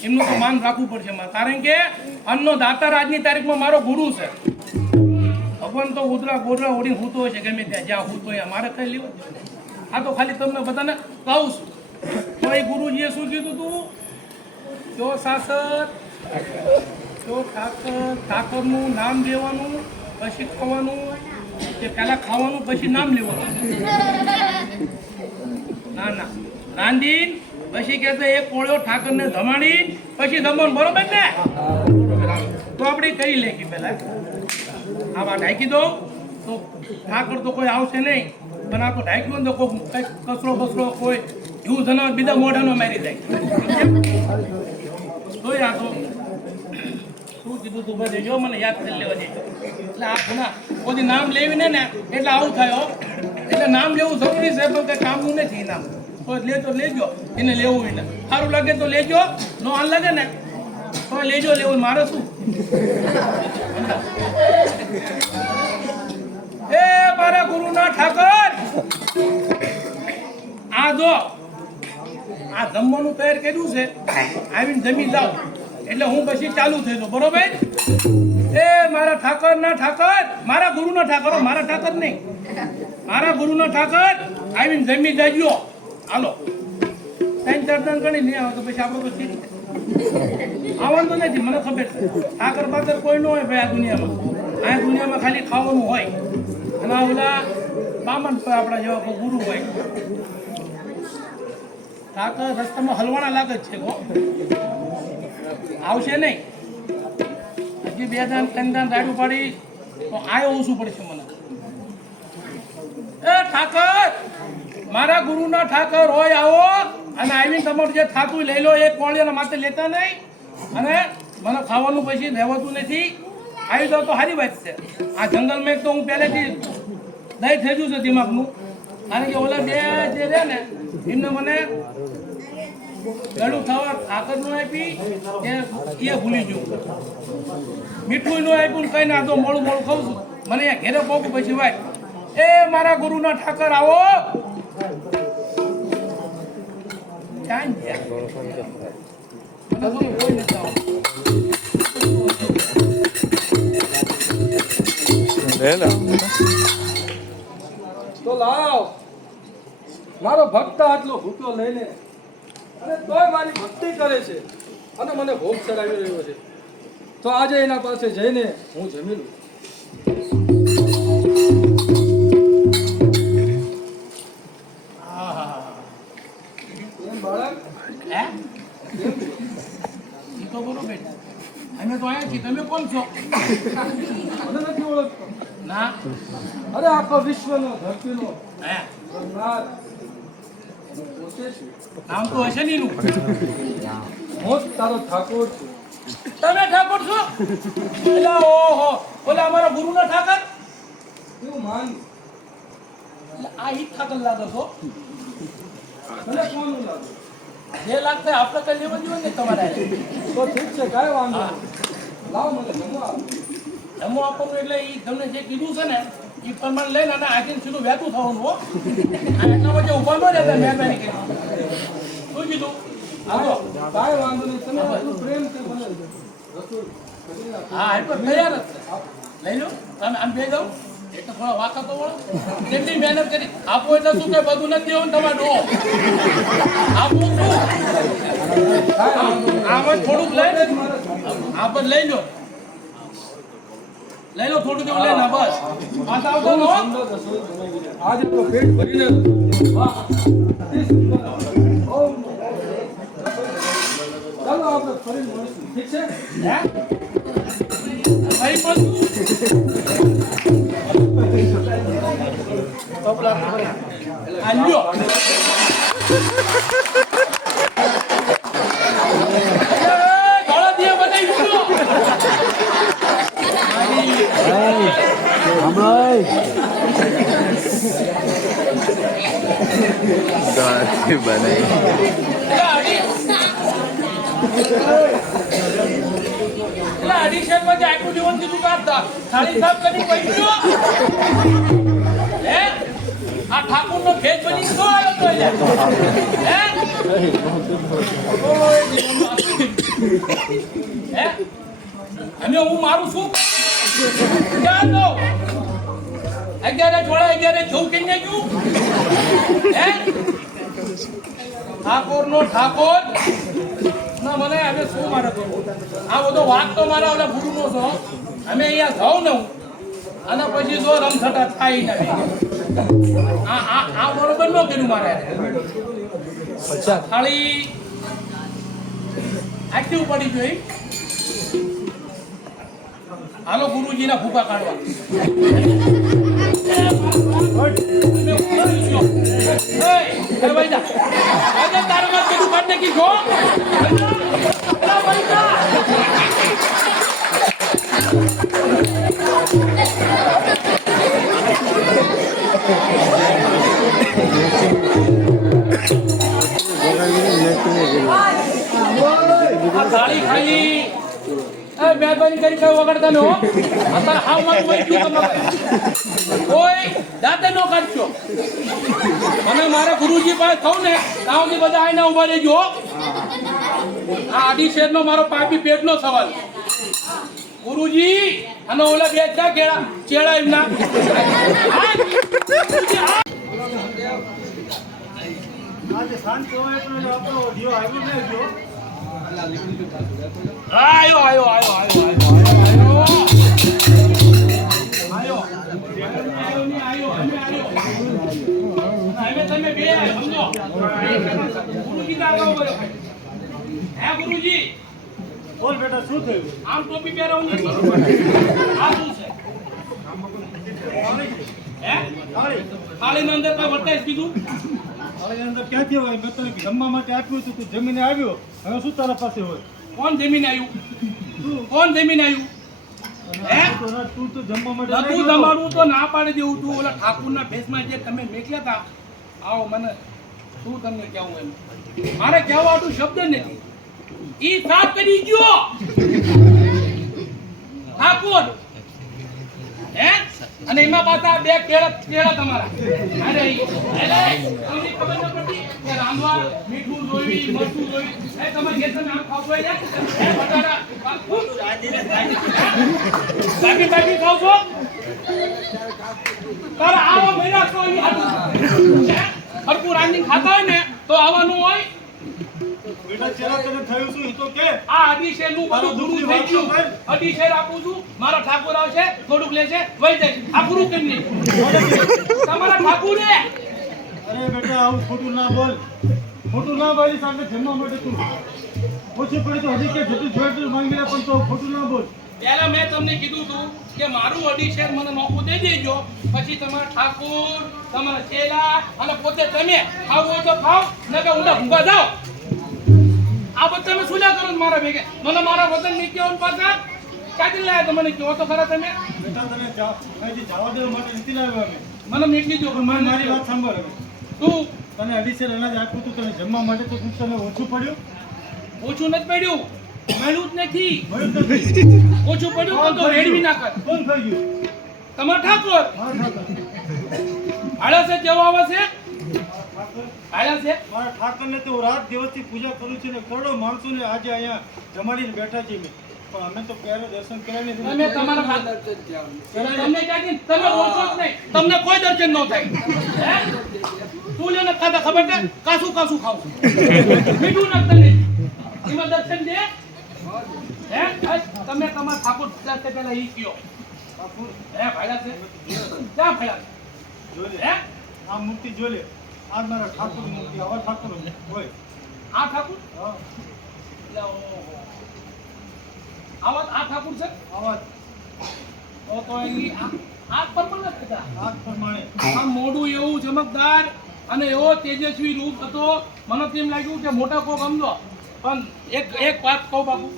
એમનું તો માન રાખવું પડશે કારણ કે અન્નનો દાતાર આજની તારીખમાં મારો ગુરુ છે ભગવાન તો ઉદરા ગોદરા ઓઢી હૂતો હોય છે ગમે ત્યાં જ્યાં હૂતો હોય મારે કઈ લેવું આ તો ખાલી તમને બધાને કહું છું તો એ ગુરુજીએ શું કીધું તું જો સાસર જો ઠાકરનું નામ લેવાનું પછી ખાવાનું કે પહેલા ખાવાનું પછી નામ લેવાનું ના ના રાંધી પછી કે એક કોળિયો ઠાકરને ધમાડી પછી ધમણ બરોબર ને તો આપણે કરી લેખી પેલા આવા ઢાંકી દો તો ઠાકર તો કોઈ આવશે નહીં પણ આખો ઢાંક્યું તો કોઈ કંઈક કચરો બસરો કોઈ જીવ જનાવર બીજા મોઢાનો મારી જાય તો આ તો શું કીધું તું ભાઈ જો મને યાદ કરી લેવા દેજો એટલે આ ગુના કોઈ નામ લેવીને ને એટલે આવું થાય હો એટલે નામ લેવું જરૂરી છે પણ કઈ કામનું નથી નામ તો લેજો લેજો એને લેવું એને સારું લાગે તો લેજો નો હાલ લાગે ને તો લેજો લેવું મારે શું એ મારા ગુરુના ઠાકર આ જો આ જમવાનું તૈયાર કર્યું છે આવીને જમી જાઓ એટલે હું પછી ચાલુ થઈ જાઉં બરોબર એ મારા મારા ગુરુનો ઠાકર મારા ઠાકર નહીં મારા ગુરુનો ઠાકર આવીને જમી જાજો હાલો 3-4 જણ ગણી નહીં આવે તો પછી આપણે તો ઠીક છે આવવાનું તો નથી મને ખબર છે ઠાકર બાકર કોઈ ન હોય ભાઈ આ દુનિયામાં ખાલી ખાવાનું હોય અને ઓલા બામણ આપણા જેવા કોઈ ગુરુ હોય ઠાકર રસ્તામાં હલવાના લાગે જ છે આવશે નહીં હજી 2 દાન 3 દાન રાડું પાડી તો આયો ઓછું પડશે મને એ ઠાકર મારા ગુરુના ઠાકર હોય આવો અને આવીને તમારું જે થાતું લઈ લો એક કોળિયાના માથે લેતા નહીં અને મને ખાવાનું પછી રહેવાતું નથી આવી જાવ તો સારી વાત છે આ જંગલમાં એક તો હું પહેલેથી દહીં થઈ ગયું છે દિમાગનું કારણ કે ઓલા 2 જે રહે ને એમને મને ગળું થવા ઠાકર નું આપી એ ભૂલી ગયું મીઠું નું આપ્યું કઈ ના તો મોડું ખાઉં છું મને અહીંયા ઘેરે પહોંચું પછી ભાઈ એ મારા ગુરુના ઠાકર આવો ક્યાં ગયા કોઈ નથી તો લાવ મારો ભક્ત આટલો ભૂખ્યો લઈને અને તોય મારી ભક્તિ કરે છે અને મને ભોગ ચડાવી રહ્યો છે તો આજે એના પાસે જઈને હું જમી લઉં એમ બાળક હે ઈ તો બોલો બેટા અમે તો આયા છીએ તમે કોણ છો મને નથી ઓળખતો ના અરે આખો વિશ્વનો ધરતીનો હે સંહાર પોતે છું નામ તો હશે ને એનું હું જ તારો ઠાકોર છું તમે ઠાકોર છો એટલે ઓહો ઓલા અમારા ગુરુના ઠાકર એવું માન એટલે આ ઈ ઠાકર લાગે છો મને કોનું લાગે જે લાગતા આપણે કઈ લેવા જોઈએ ને તમારે તો ઠીક છે કાંઈ વાંધો નહીં લાવ મને જમવા આપ. જમો આપવાનું એટલે ઈ તમને જે કીધું છે ને ઈ પ્રમાણે લઈને અને આજે સીધું વહેતું થવાનું હો આ એટલા વચ્ચે ઉભા ન રહેતા મહેરબાની કરી શું કીધું હાલો કાંઈ વાંધો નહીં તમે એટલું પ્રેમથી મને રસોઈ કરી નાખો. હા એ તો તૈયાર જ છે લઈ લો તમે આમ બે જાઓ એટલે થોડા વાકા તો વળો કેટલી મહેનત કરી આપો એટલે શું કઈ બધું નથી દેવું ને તમારે ડો આપવું શું આમાં થોડુંક લઈ આ પણ લઈ લો થોડું જેવું લઈને બસ પાછા આવતો ન હો. સુંદર રસોઈ બનાવી છે. આજે તો પેટ ભરીને વાહ અતિ સુંદર બહુ ચાલો આપણે ફરી મળીશું ઠીક છે હે ભાઈ પણ આલ્યો ધોળા દિયા બનાવી દીધો એડિશન માં આટલું જીવન કીધું કાઢતા થાળી સાફ કરી પૈસો હે આ ઠાકુર નો ભેજ બની ગયો આવ્યો તો હે અમે હું મારું શું ક્યાં દો 11 જોડા 11 જવું કે ગયું હે ઠાકોર નો ઠાકોર ના મને હવે શું મારે કરવું આ બધો વાક તો મારા ઓલા ગુરુ નો છો અમે અહીંયા જાઉં ને અને પછી જો રમછટા થાય નહીં આ બરોબર ન કર્યું મારે થાળી એક્ટિવ પડી ગઈ હાલો ગુરુજીના ફૂકા કાઢવા તારા કાઢ નાખી જો ખાલી મહેરબાની કરી કઈ વગડતા નો અત્યારે હાવ મારું વહી ગયું તમારે કોઈ દાંતે નો કાઢશો અને મારા ગુરુજી પાસે કહું ને ત્યાં સુધી બધા આઈને ઉભા રહેજો આ આડી શેરનો મારો પાપી પેટનો સવાલ ગુરુજી અને ઓલા બે ચા કેળા ચેડા એમના આજે શાંત હોય પણ આપણો ઓડિયો આવ્યો ને જો આયો આયો આયો આયો આયો આયો આયો આયો તમે બે સમજો ગુરુજી ના આવો હે ગુરુજી બોલ બેટા શું થયું આમ ટોપી પહેરાવું ને આ શું છે હે થાળીની અંદર કઈ વર્તાઈશ કીધું હવે અંદર ક્યાંથી હોય મેં તને જમવા માટે આપ્યું હતું તું જમીને આવ્યો હવે શું તારા પાસે હોય કોણ જમીને આવ્યું કોણ જમીને આવ્યું હે તું તો જમવા માટે તું તમારું તો ના પાડી દેવું તું ઓલા ઠાકુરના ભેસમાં જે તમે મેકલ્યા હતા આવો મને શું તમને કહેવું એમ મારે કહેવા આટલું શબ્દ નથી ઈ સાફ કરી ગયો ઠાકોર હે અને એમાં પાછા બે કેળા તમારા અરે તમને ખબર ન પડતી કે રાંધવા મીઠું જોઈ મરચું જોઈ એ તમે જે તમે આમ ખાવ છો એ બટાટા બાકી બાકી ખાવ છો તારા આવા મહિના તો હરકું રાંધી ખાતા હોય ને તો આવવાનું હોય બેટા ચેલા તને થયું શું ઈ તો કે આ અઢીશેર નું બધું પૂરું થઈ ગયું અઢીશેર આપું છું મારો ઠાકોર આવશે થોડુંક લેશે વહી જાય આ પૂરું કેમ નહીં તમારા ઠાકોર અરે બેટા આવું ખોટું ના બોલ બોલી સામે જમવા માટે તું ઓછું પડે તો હજી કે જેટલું જોઈએ એટલું માંગી લે પણ તો ખોટું ના બોલ પહેલા મેં તમને કીધું હતું કે મારું અઢીશેર મને નોખું દઈ દેજો પછી તમારા ઠાકોર તમારા ચેલા અને પોતે તમે ખાવું હોય તો ખાવ નકર ઊંડા ભૂંગા જાઓ આ બધા તમે સુલા કરો ને મારા ભેગે મને મારા વતન ની કેવું પાછા ક્યાંથી લાયા તો મને કહો તો ખરા તમે બેટા તને જવા દેવા માટે નથી લાવ્યો અમે મને નીકળી જો પણ મારી વાત સાંભળ હવે તું તને અઢીસેર અનાજ આપ્યું તું તને જમવા માટે તો તું તને ઓછું પડ્યું ઓછું નથી પડ્યું મળ્યું જ નથી મળ્યું જ નથી ઓછું પડ્યું તો રેડવી ના કર કોણ થઈ ગયું તમારા ઠાકોર મારા ઠાકર આળા છે કેવો આવે છે આળા છે મારા ઠાકરને તો હું રાત દિવસથી પૂજા કરું છું ને કરોડો માણસોને આજે અહીંયા જમાડીને બેઠા છીએ મેં પણ અમે તો પહેલા દર્શન કર્યા નથી. તમે તમારા તમને ક્યાંથી તમે ઓળખો જ નહીં તમને કોઈ દર્શન ન થાય હે તું લેને ખાતા ખબર છે કાસું કાસું ખાવ મીઠું નાખતા નહીં એમાં દર્શન દે હે તમે તમારા ઠાકોર પૂજા તે પહેલા ઈ કયો ઠાકુર હે ભાઈલા છે ક્યાં ભાઈલા જોઈ લે હે આ મૂર્તિ જોઈ લે આ મારા ઠાકુરની મૂર્તિ આવા ઠાકુર હોય આ ઠાકોર હા આવા આ ઠાકોર છે આવા તો એની આ પર પણ નથી થતા આ પ્રમાણે આ મોઢું એવું ચમકદાર અને એવો તેજસ્વી રૂપ હતો મને તેમ લાગ્યું કે મોટા કોક સમજો પણ એક વાત કહું બાપુ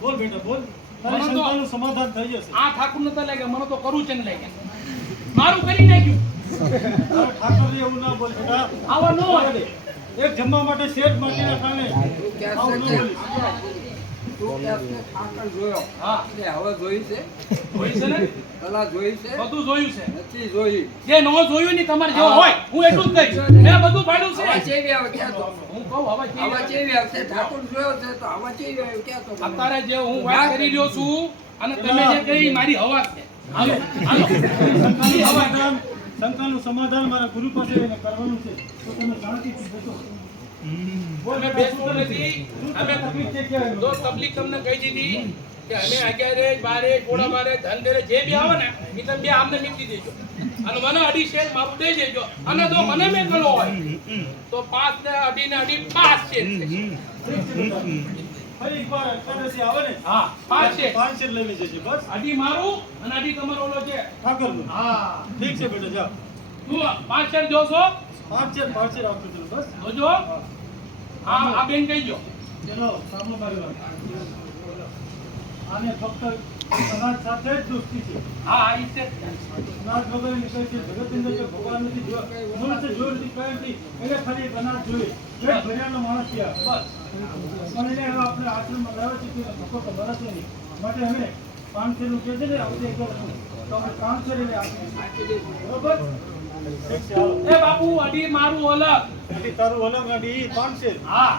બોલ બેટા બોલ તારી મને તો- શંકાનું સમાધાન થઈ જશે આ ઠાકુર નતા લાગ્યા મને તો કરું છે ને લાગ્યા મારું કરી નાખ્યું તારા ઠાકરને એવું ના બોલ બેટા આવા ન હોય એક જમવા માટે શેઠ માટીના કારણે આવું ન બોલીશ. ઠાકર જોયો હા એટલે હવે જોઈ છે જોયું છે ને કલા જોઈ છે બધું જોયું છે નથી જોઈ જે ન જોયું નહીં તમારે જેવો હોય હું એટલું જ કહીશ મેં બધું પાડ્યું આવા છે ચેવી આવે ક્યાં તો હું કહું હવે આવા કેવી ચેવી આવશે ઠાકોર જોયો છે તો આવા ચેવી આવે ક્યાં તો અત્યારે જે હું વાત કરી રહ્યો છું અને તમે જે કહી મારી હવા છે હાલો હાલો મારી હવા છે. શંકાનું સમાધાન મારા ગુરુ પાસે એને કરવાનું છે તો તમે શાંતિથી બેસો. અમે બેસવું નથી અમે તકલીફ છે કે તો તકલીફ તમને કહી દીધી કે અમે 11 12 કોડા બારે ધનતેરે જે બી આવે ને એ તમે બે આમને નીકળી દેજો અને મને અઢી શેર મારું દઈ દેજો અને જો મને મેં ગણો હોય તો 5 ને અઢી ને અઢી 5 શેર ફરી એકવાર એકાદશી આવે ને હા 5 શેર 5 શેર લઈને જજે બસ અઢી મારું અને અઢી તમારો ઓલો છે ઠાકરનું હા ઠીક છે બેટા જા તું 5 શેર જોશો 5 શેર આપજો ચલો બસ જોજો આ બેન કહી દો ચલો સામો મારી વાત આને ફક્ત સમાજ સાથે જ દોસ્તી છે. હા ઈ છે અનાજ વગરની કઈ છે જગતની અંદર કોઈ ભગવાન નથી મનુષ્ય જોયું નથી કઈ નથી એને ખાલી એક અનાજ જોઈએ પેટ ભર્યાનો માણસ છે આ. બસ પણ એને હવે આપણે આશ્રમમાં લાવે છે કે ભૂખો તો મરશે નહીં માટે અમે 500 નું કહે છે ને આપણે 1100 તો આપણે 500 એને આપીએ બરોબર ઠીક છે હાલો એ બાપુ અડી મારું અલગ એટલે તારું અલગ અડી 500 હા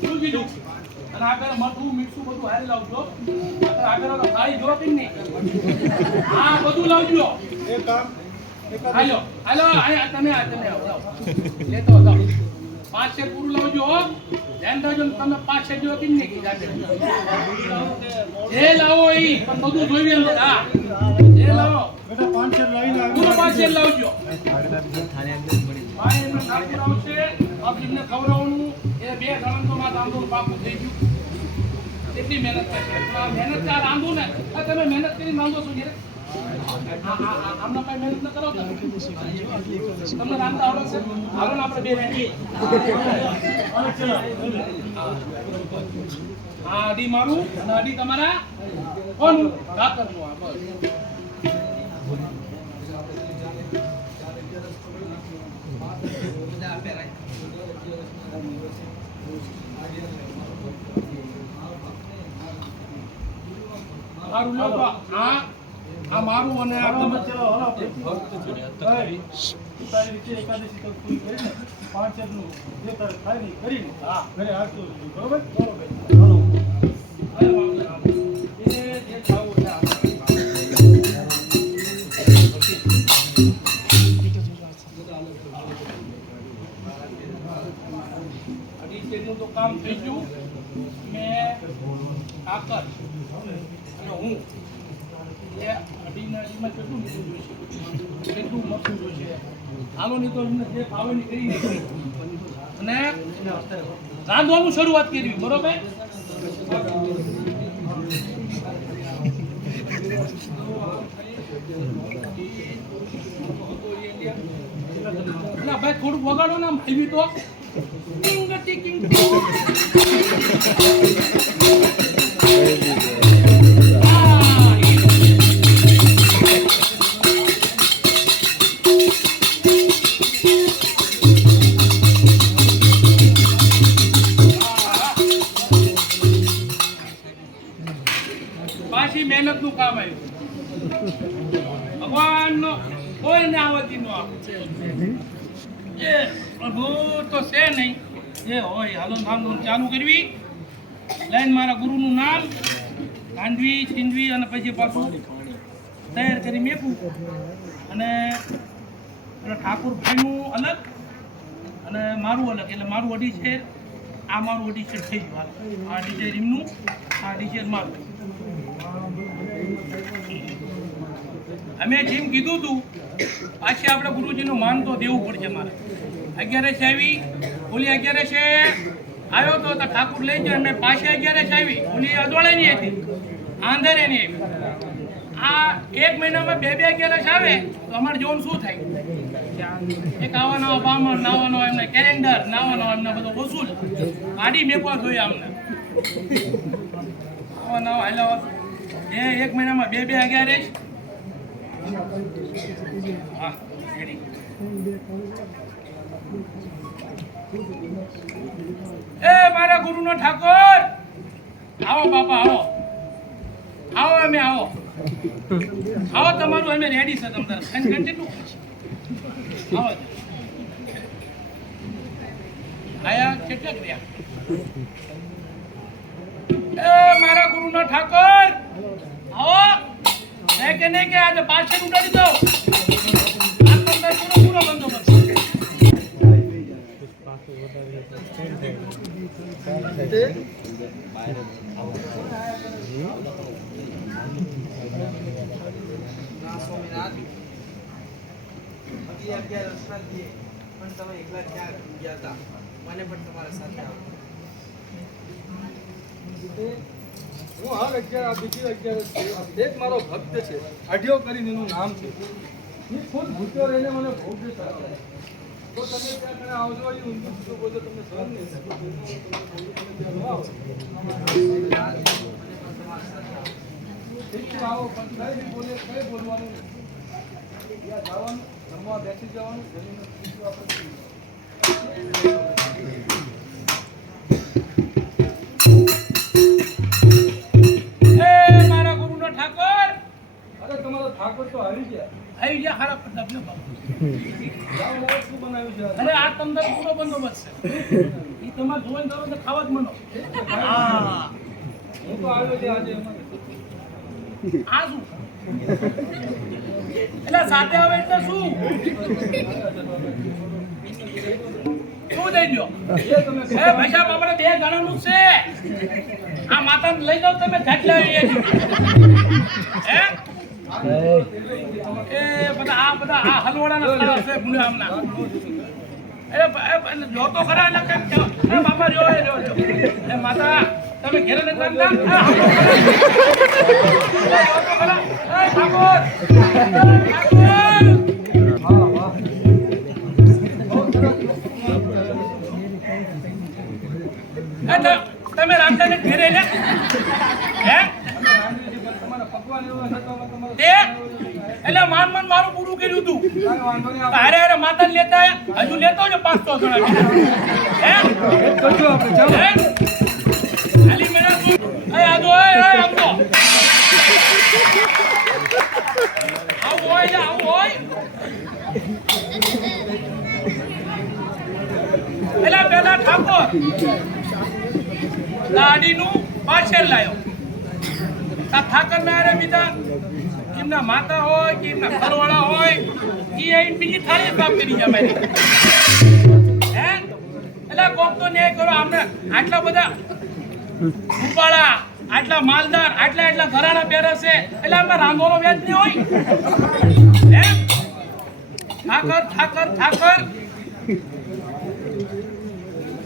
શું કીધું અને આગળ મઠું મીઠું બધું હારી લાવજો આગળ થાળી જો કે નહીં હા બધું લાવજો એક કામ હાલો હાલો આ તમે આવો લાવો. લેતો જાઓ 500 પૂરું લાવજો હો. ધ્યાન રાખજો ને તમે 500 જો કે નહીં કીધા જે લાવો ઈ પણ બધું જોઈ અંદર હા જે લાવો બેટા 500 લઈને પૂરું આવી 500 લાવજો ભાઈ એમને ઠાકુર આવશે આપને ખવડાવવાનું એ 2 જણ તો માં રાંધું પાકું થઈ ગયું એટલી મહેનત કરશે પણ આ મહેનત કા રાંધું ને આ તમે મહેનત કરી રાંધો છો જ્યારે આમના કઈ મહેનત ન કરો તમે રાંધતા આવડે છે હાલો ને આપણે 2 રાખીએ હા અડી મારું અને અડી તમારા કોનું ઠાકરનું આ બસ મારું લો તો આ મારું અને આ તમે ચલો હાલો આપણે તારી રીતે એકાદશી તો પૂરી કરીને 500 નું જે તારે થાય ને કરીને હા ઘરે આવતો રહેજો. બરોબર હાલો એ જે ખાવું એટલે અડીનું તો કામ થઈ ગયું મેં કાકર અને હું એ અડીમાં કેટલું મીઠું જોઈશે કેટલું મરચું જોઈશે હાલો નહીં તો એમને જે ભાવે ની કરી નાખી અને રાંધવાનું શરૂઆત કરવી બરોબર ના ભાઈ થોડુંક વગાડો ને આમ આવી તો કિંગ ટિકિંગ પાછી મહેનત નું કામ આવ્યું ભગવાન નો કોઈ ને આવતી નો એ પ્રભુ તો છે નહીં જે હોય હાલો નામ ચાલુ કરવી લાઈન મારા ગુરુનું નામ ગાંધવી ચીંદવી અને પછી પાછું તૈયાર કરી મેકું અને ઠાકુર ભાઈનું અલગ અને મારું અલગ એટલે મારું અઢી છે આ મારું અઢી છે થઈ ગયું આ અઢી છે રીમનું આ અઢી છે મારું અમે જેમ કીધું હતું પાછી આપણે ગુરુજીનું માન તો દેવું પડશે મારે 11 આવી ઓલી 11 આવ્યો તો ઠાકુર લઈ જાય મેં પાછી 11 આવી ઓલી અદવાળાની હતી આંધળેની આવી આ 1 મહિનામાં 2 11 આવે તો અમારે જોવાનું શું થાય એક આવા નવા બામણ નવા નવા એમને કેલેન્ડર નવા નવા એમને બધો વસૂલ ગાડી મેકવા જોઈએ અમને આવા નવા હાલાવા એ 1 મહિનામાં 2 11 હા રેડી એ મારા ગુરુનો ઠાકોર આવો બાપા આવો આવો અમે આવો તમારું અમે રેડી છે તમારે કેટલું આવો આયા કેટલા રહ્યા એ મારા ગુરુનો ઠાકોર આવો મેં કે નહીં કે આજે પાછળ ઉડાડી દો આ તમને પૂરો બંદોબસ્ત હું હાલ 11 આ બીજી 11 છે એક મારો ભક્ત છે અઢિયો કરીને એનું નામ છે એ ખુદ ભૂખ્યો રહીને મને ભોગવે સારો તો તમે ત્યાં કને આવજો એ ઊંધું ઊંધું બોલો તમને સહન નહીં થાય. ઠીક છે આવો પણ કઈ નહીં બોલે કઈ બોલવાનું નહીં. ત્યાં જવાનું જમવા બેસી જવાનું જમીને બીજું આપણે એ મારા ગુરુનો ઠાકોર અરે તમારો ઠાકોર તો આવી ગયા. આવી ગયા હારા પ્રતાપ લ્યો બાપુ. લાવો, લાવો, શું બનાવ્યું છે આજે? અરે આ તમને પૂરો બંદોબસ્ત છે ઈ તમારે જોઈને કરો તો ખાવા જ મનો હા હું તો આવ્યો છે આજે અમારે. આ શું એટલે સાથે આવે એટલે શું શું દઈ દો એ તમે એ ભાઈ સાહેબ આપણે 2 ગણાનું જ છે આ માતાને લઈ જાવ તમે ઘાટ લાવી હે એ બધા આ હલવાડાના સ્થળો છે ગુલામના જો તો ખરા એટલે કેમ એ બાપા રહ્યો એ માતા તમે ઘેરે નથી રાખતા જો તો ખરા એ ઠાકોર વાહ, વાહ. બહુ સરસ. તમે રાખતા ને ઘેરે ને હે અમે રાંધ્યું છે, પણ તમારા પકવાન એવા છે તો અમે તમારે તે એટલે માન મારું પૂરું કર્યું તું કાંઈ વાંધો નહીં. હારે હારે માતા લેતા આયા, હજુ લેતો જ 500 જણા હે આપણે કરજો આપણે ચાલો. હે ખાલી મેળા તું એ આજો એ આવો આવું હોય એલા પેલા ઠાકોર ગાડીનું પાછળ લાયો તા ઠાકર ના રે બીજા એમના માતા હોય કે એમના ઘરવાળા હોય એ આઈને બીજી થાળી કામ કરી જાય મારી હે એલા કોક તો ન્યાય કરો આમને આટલા બધા ઉપાળા આટલા માલદાર આટલા ઘરાણા પહેરે છે એટલે આમાં રાંધોનો વ્યાજ નહીં હોય હે ઠાકર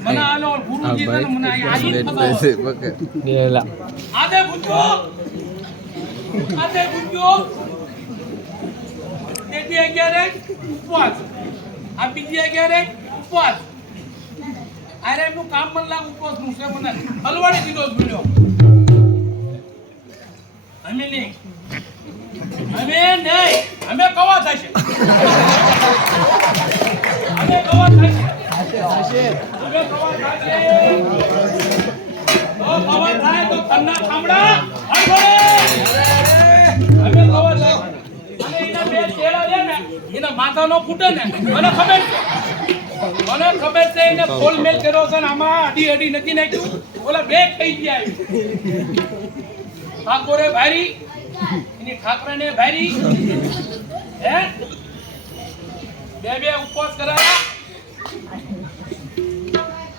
મને આલો ગુરુજી ને મને આઈ ખબર આદે ગુંજો તેજી 11 ઉપવાસ આ બીજી 11 ઉપવાસ આરે એમનું કામ મન લાગ ઉપવાસ નું છે મને હલવાડી દીધો જ ભૂલ્યો અમે નહીં અમે કવા થશે અમે કવા થશે અમે કવા થશે તો કવા થાય તો તન્ના ખામડા હળવળે અમે કવા થાય અને એના બે ચેડા છે ને એના માથા નો ફૂટે ને મને ખબર છે એને ફોલ મેલ કર્યો છે ને આમાં અડી નથી નાખ્યું ઓલા બે થઈ ગયા ઠાકોરે ભારી એની ઠાકરાને ભારી હે બે ઉપવાસ કરાયા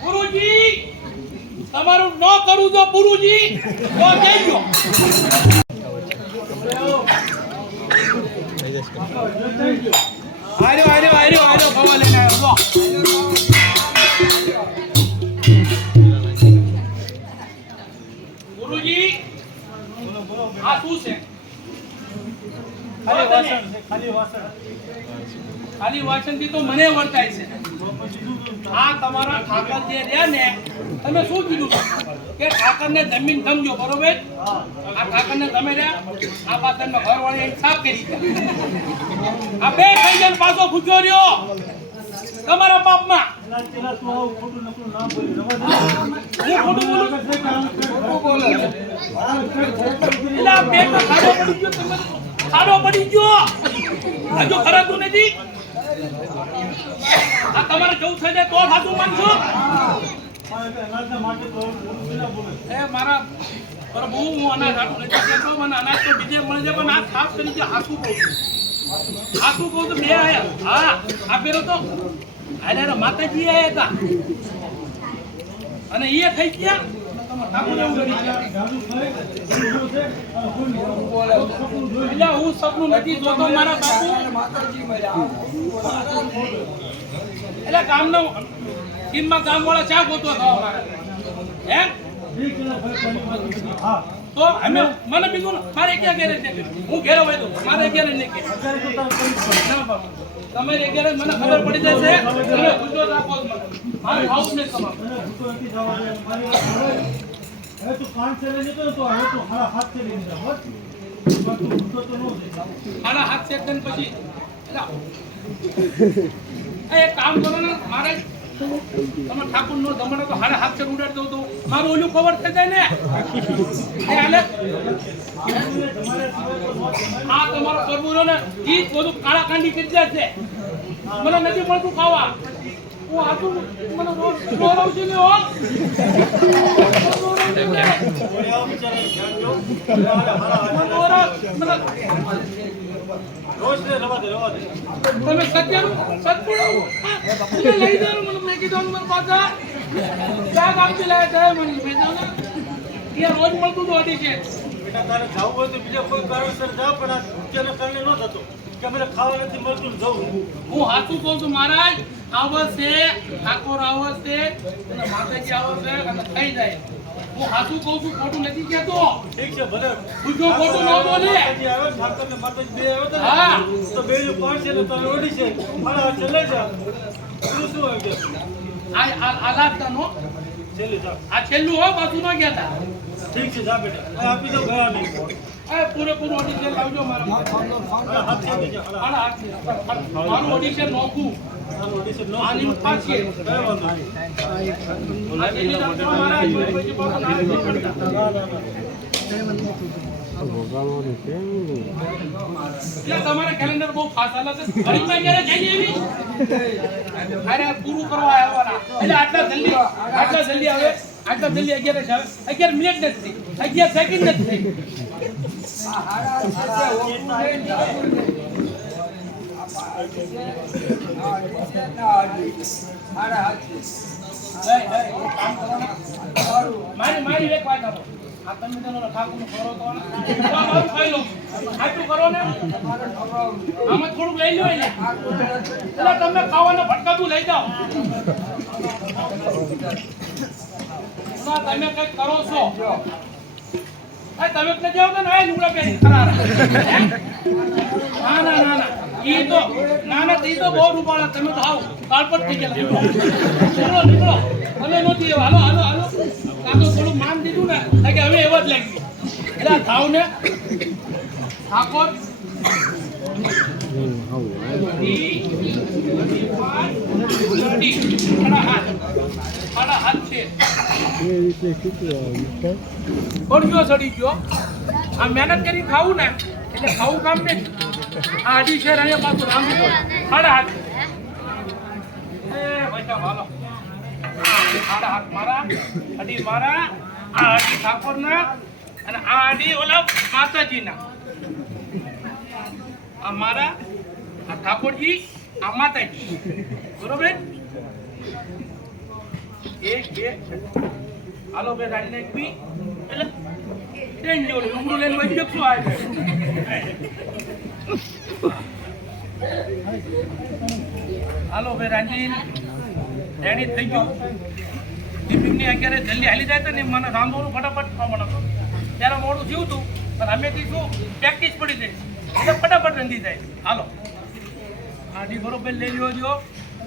ગુરુજી તમારું ન કરું તો ગુરુજી તો કહેજો આર્યો ભવા લઈને આવ્યો ગુરુજી આ શું છે ખાલી વાસણ થી તો મને વર્તાય છે આ તમારા ઠાકર જે રહ્યા ને તમે શું કીધું કે ઠાકરને જમીન સમજો બરોબર આ ઠાકરને તમે રહ્યા આ પાછળમાં ઘરવાળી સાફ કરી આ બે થઈ જાય પાછો પૂછ્યો રહ્યો તમારા બાપમાં હું ખોટું બોલું એટલે આ બે તો ખાડો પડી ગયો હજુ ખરાતું નથી આ તમારે જવું થઈ જાય તો સાચું માનશો એ મારા પ્રભુ હું અનાજ હાટું નથી કહેતો મને અનાજ તો બીજે મળે છે પણ આ ખાસ કરીને હાસું કહું તો બે આયા હા આ પેલો તો અરે માતાજી આયા હતા અને એ થઈ ગયા એટલે હું સપનું નથી જોતો મારા બાપુ એટલે ગામનો કિનમાં ગામવાળા ચા ગોતો થવા મારા હે તો અમે મને બીજું મારે ક્યાં ઘેરે હું ઘેરે હોય તો મારે ઘેરે નહીં કે તમે ઘેરે મને ખબર પડી જશે તમે ગુસ્સો રાખો મારે હાઉસ ને તમારે હવે તું 5 से लेने तो હવે તું 7 से लेने जा बस આના હાથ શેક દે ને પછી એલા. એક કામ કરો ને મહારાજ, તમે ઠાકોર નો દમણો તો હારે હાથ શેક ઉડાડી દઉં તો મારું ઓલું કવર થઈ જાય ને. એ હાલે આ તમારો કરવું ને ઈ જ બધું કાળા કાંડી કરી દે છે. મને નથી મળતું ખાવા. હું હાથું મને રોજ રોવ છે ને હો. તમે સત્યનું સત્પુરું લઈ જાઓ મને મેં કીધું મને પાછા ક્યાં ગામથી લાયા છે મને મેં જાઓ ને ત્યાં રોજ મળતું હતું ઓડિશન. બેટા તારે જવું હોય તો બીજા કોઈ કારણસર જા, પણ આ ભૂખ્યાના કારણે ન થતો કે મને ખાવા નથી મળતું ને જવું. હું હાથું કહું છું મહારાજ, આવશે ઠાકોર આવશે અને માતાજી આવશે અને થઈ જાય. હું હાથું કહું છું, ખોટું નથી કહેતો. ઠીક છે, ભલે બીજો ખોટું ન બોલે. માતાજી આવે ને ઠાકોર ને માતાજી બે આવે હા. તો બે નું પાંચ છે ને તમે ઓડી છે મારા છેલ્લે જા બીજું શું આવે છે? આ લાગતાનો છેલ્લે જા. આ છેલ્લું હો, પાછું ન કહેતા. ઠીક છે, જા બેટા. આ આપી દો ગયા નહીં. પૂરેપૂરું ઓડિશન લાવજો મારા માટે. હાથ છે બીજા. હાલો, હાથથી. મારું ઓડિશન નોખું. આનું audition ન આની ઉપર છે. કઈ વાંધો નહીં. આ જેટલી રાખજો મહારાજ, પછી પાછું નામ નહીં પડતા. એટલે તમારે કેલેન્ડર બહુ ફાસ્ટ હાલે છે. ઘડીમાં ક્યારે જઈ એવી? અરે પૂરું કરવા આવવાના. એટલે આટલા જલ્દી આવે, આટલા જલ્દી 11 આવે. 11 મિનિટ નથી થઈ, 11 સેકન્ડ નથી થઈ. મારી એક વાત આપો. આ તમે તેનો ઠાકોરનું કરો તો મારું ખાઈ લો. આટલું કરો ને આમાં થોડુંક લઈ લો એટલે તમે ખાવાના ભટકાતું લઈ જાઓ. તમે કઈક કરો છો. તમે જ જાઓ ને આ લુગડા પહેરી ખરા. ના ઈ તો ઈ તો બહુ રૂપાળા. તમે તો આવો કાળપટ થઈ ગયા. નીકળો અમે નહોતી એવા. હાલો કાકો થોડું માન દીધું ને કે હવે એવા જ લાગી. એટલે થાવ ને ઠાકોર સાડા હાથ છે. સડી ગયો. આ મહેનત કરી ખાવું ને એટલે ખાવું કામ ને. આ અઢી શેર અહીંયા પાછું રામ સાડા હાથ. હાલો સાડા હાથ મારા, અઢી મારા, આ અઢી ઠાકોરના અને આ અઢી ઓલા માતાજીના. આ મારા, આ ઠાકોરજી, આ માતાજી. બરોબર? એક હાલો બે રાજીને એકવી એટલે ટ્રેન જેવું લુગડું લઈને વચ્ચે શું આવે. હાલો બે રાજી રેડી થઈ ગયું. ટિફિનની 11 જલ્દી હાલી જાય તો ને મને રાંધવાનું ફટાફટ ખાવાનું હતું. ત્યારે મોડું થયું હતું પણ અમે કીધું પ્રેક્ટિસ પડી જાય એટલે ફટાફટ રંધી જાય. હાલો આજી બરોબર લઈ લ્યો જો.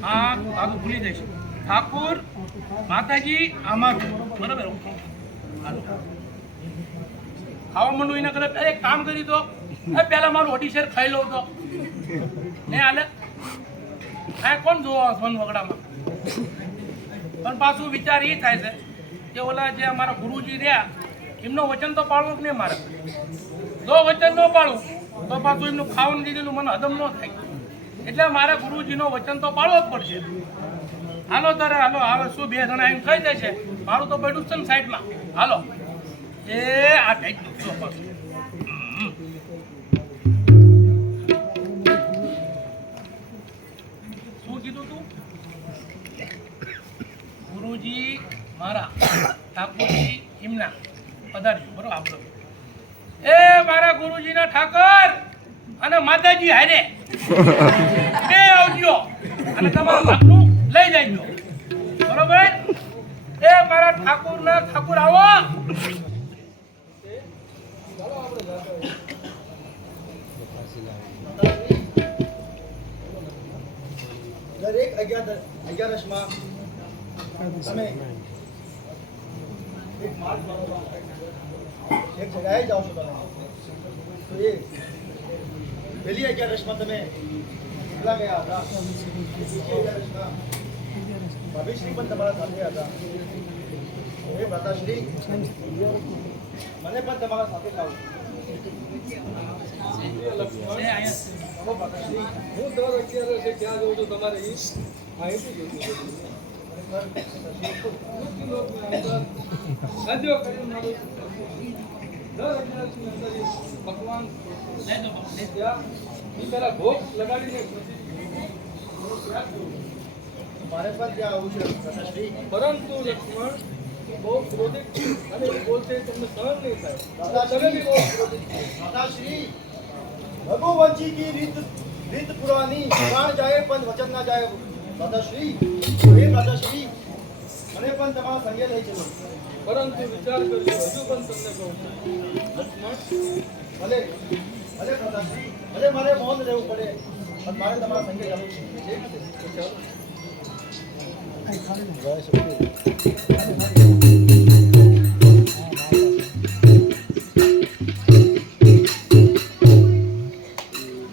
આ આગળ ભૂલી જઈશું. ઠાકોર માતાજી અમારું બરાબર. હાલો ખાવા માંડું એના કરે એક કામ કરી દો. પહેલા મારું ઓડિશન ખાઈ લઉં તો ને હાલે. આ કોણ જોવા ફોન વગડામાં? પણ પાછું વિચાર એ થાય છે કે ઓલા જે અમારા ગુરુજી રહ્યા એમનો વચન તો પાળવું જ નહીં મારે. જો વચન ન પાળું તો પાછું એમનું ખાવાનું દીધેલું મને હદમ ન થાય. એટલે મારે ગુરુજીનો વચન તો પાળવો જ પડશે. હાલો તારે હાલો હવે શું 2 જણા એમ કહી દેશે મારું તો પડ્યું છે ને સાઈડમાં. હાલો એ આ થઈ ગયું. શું કીધું તું? ગુરુજી મારા, ઠાકોરજી એમના પધારજો. બરોબર આપણો એ મારા ગુરુજીના ઠાકર અને માતાજી હારે બે આવજો અને તમારા ભાગનું લઈ જજો. બરોબર? એ મારા ઠાકોરના ઠાકોર આવો. દરેક 11માં તમે એક જગ્યાએ જાઓ છો તમે તો એ પહેલી 11 તમે કેટલા ગયા હતા? 11 ભવિષ્ય પણ તમારા સાથે હતા. એ માતાશ્રી મને પણ તમારા સાથે લાવો. હું દર 11 ક્યાં જઉં છું તમારે એ માહિતી જોઈતી હતી. સાજો કરીને મારું દર 11 ની અંદર એ ભગવાન ત્યાં ઈ પેલા ભોગ લગાડીને મારે પણ ત્યાં આવું છે માતાશ્રી. પરંતુ લક્ષ્મણ બહુ ક્રોધિત છે અને એ બોલતે તમને સહન નહીં થાય. તમે બી બહુ ક્રોધિત છો. માતાશ્રી રઘુવંશી કી રીત પુરાની પ્રાણ જાય પણ વચન ના જાય. માતાશ્રી એ માતાશ્રી મને પણ તમારા સંગે લઈ ચલો. પરંતુ વિચાર કરજો હજુ પણ તમને કહું છું લક્ષ્મણ ભલે ભલે માતાશ્રી ભલે મારે મૌન રહેવું પડે પણ મારે તમારા સંગે જવું છે. ઠીક છે તો ચાલો.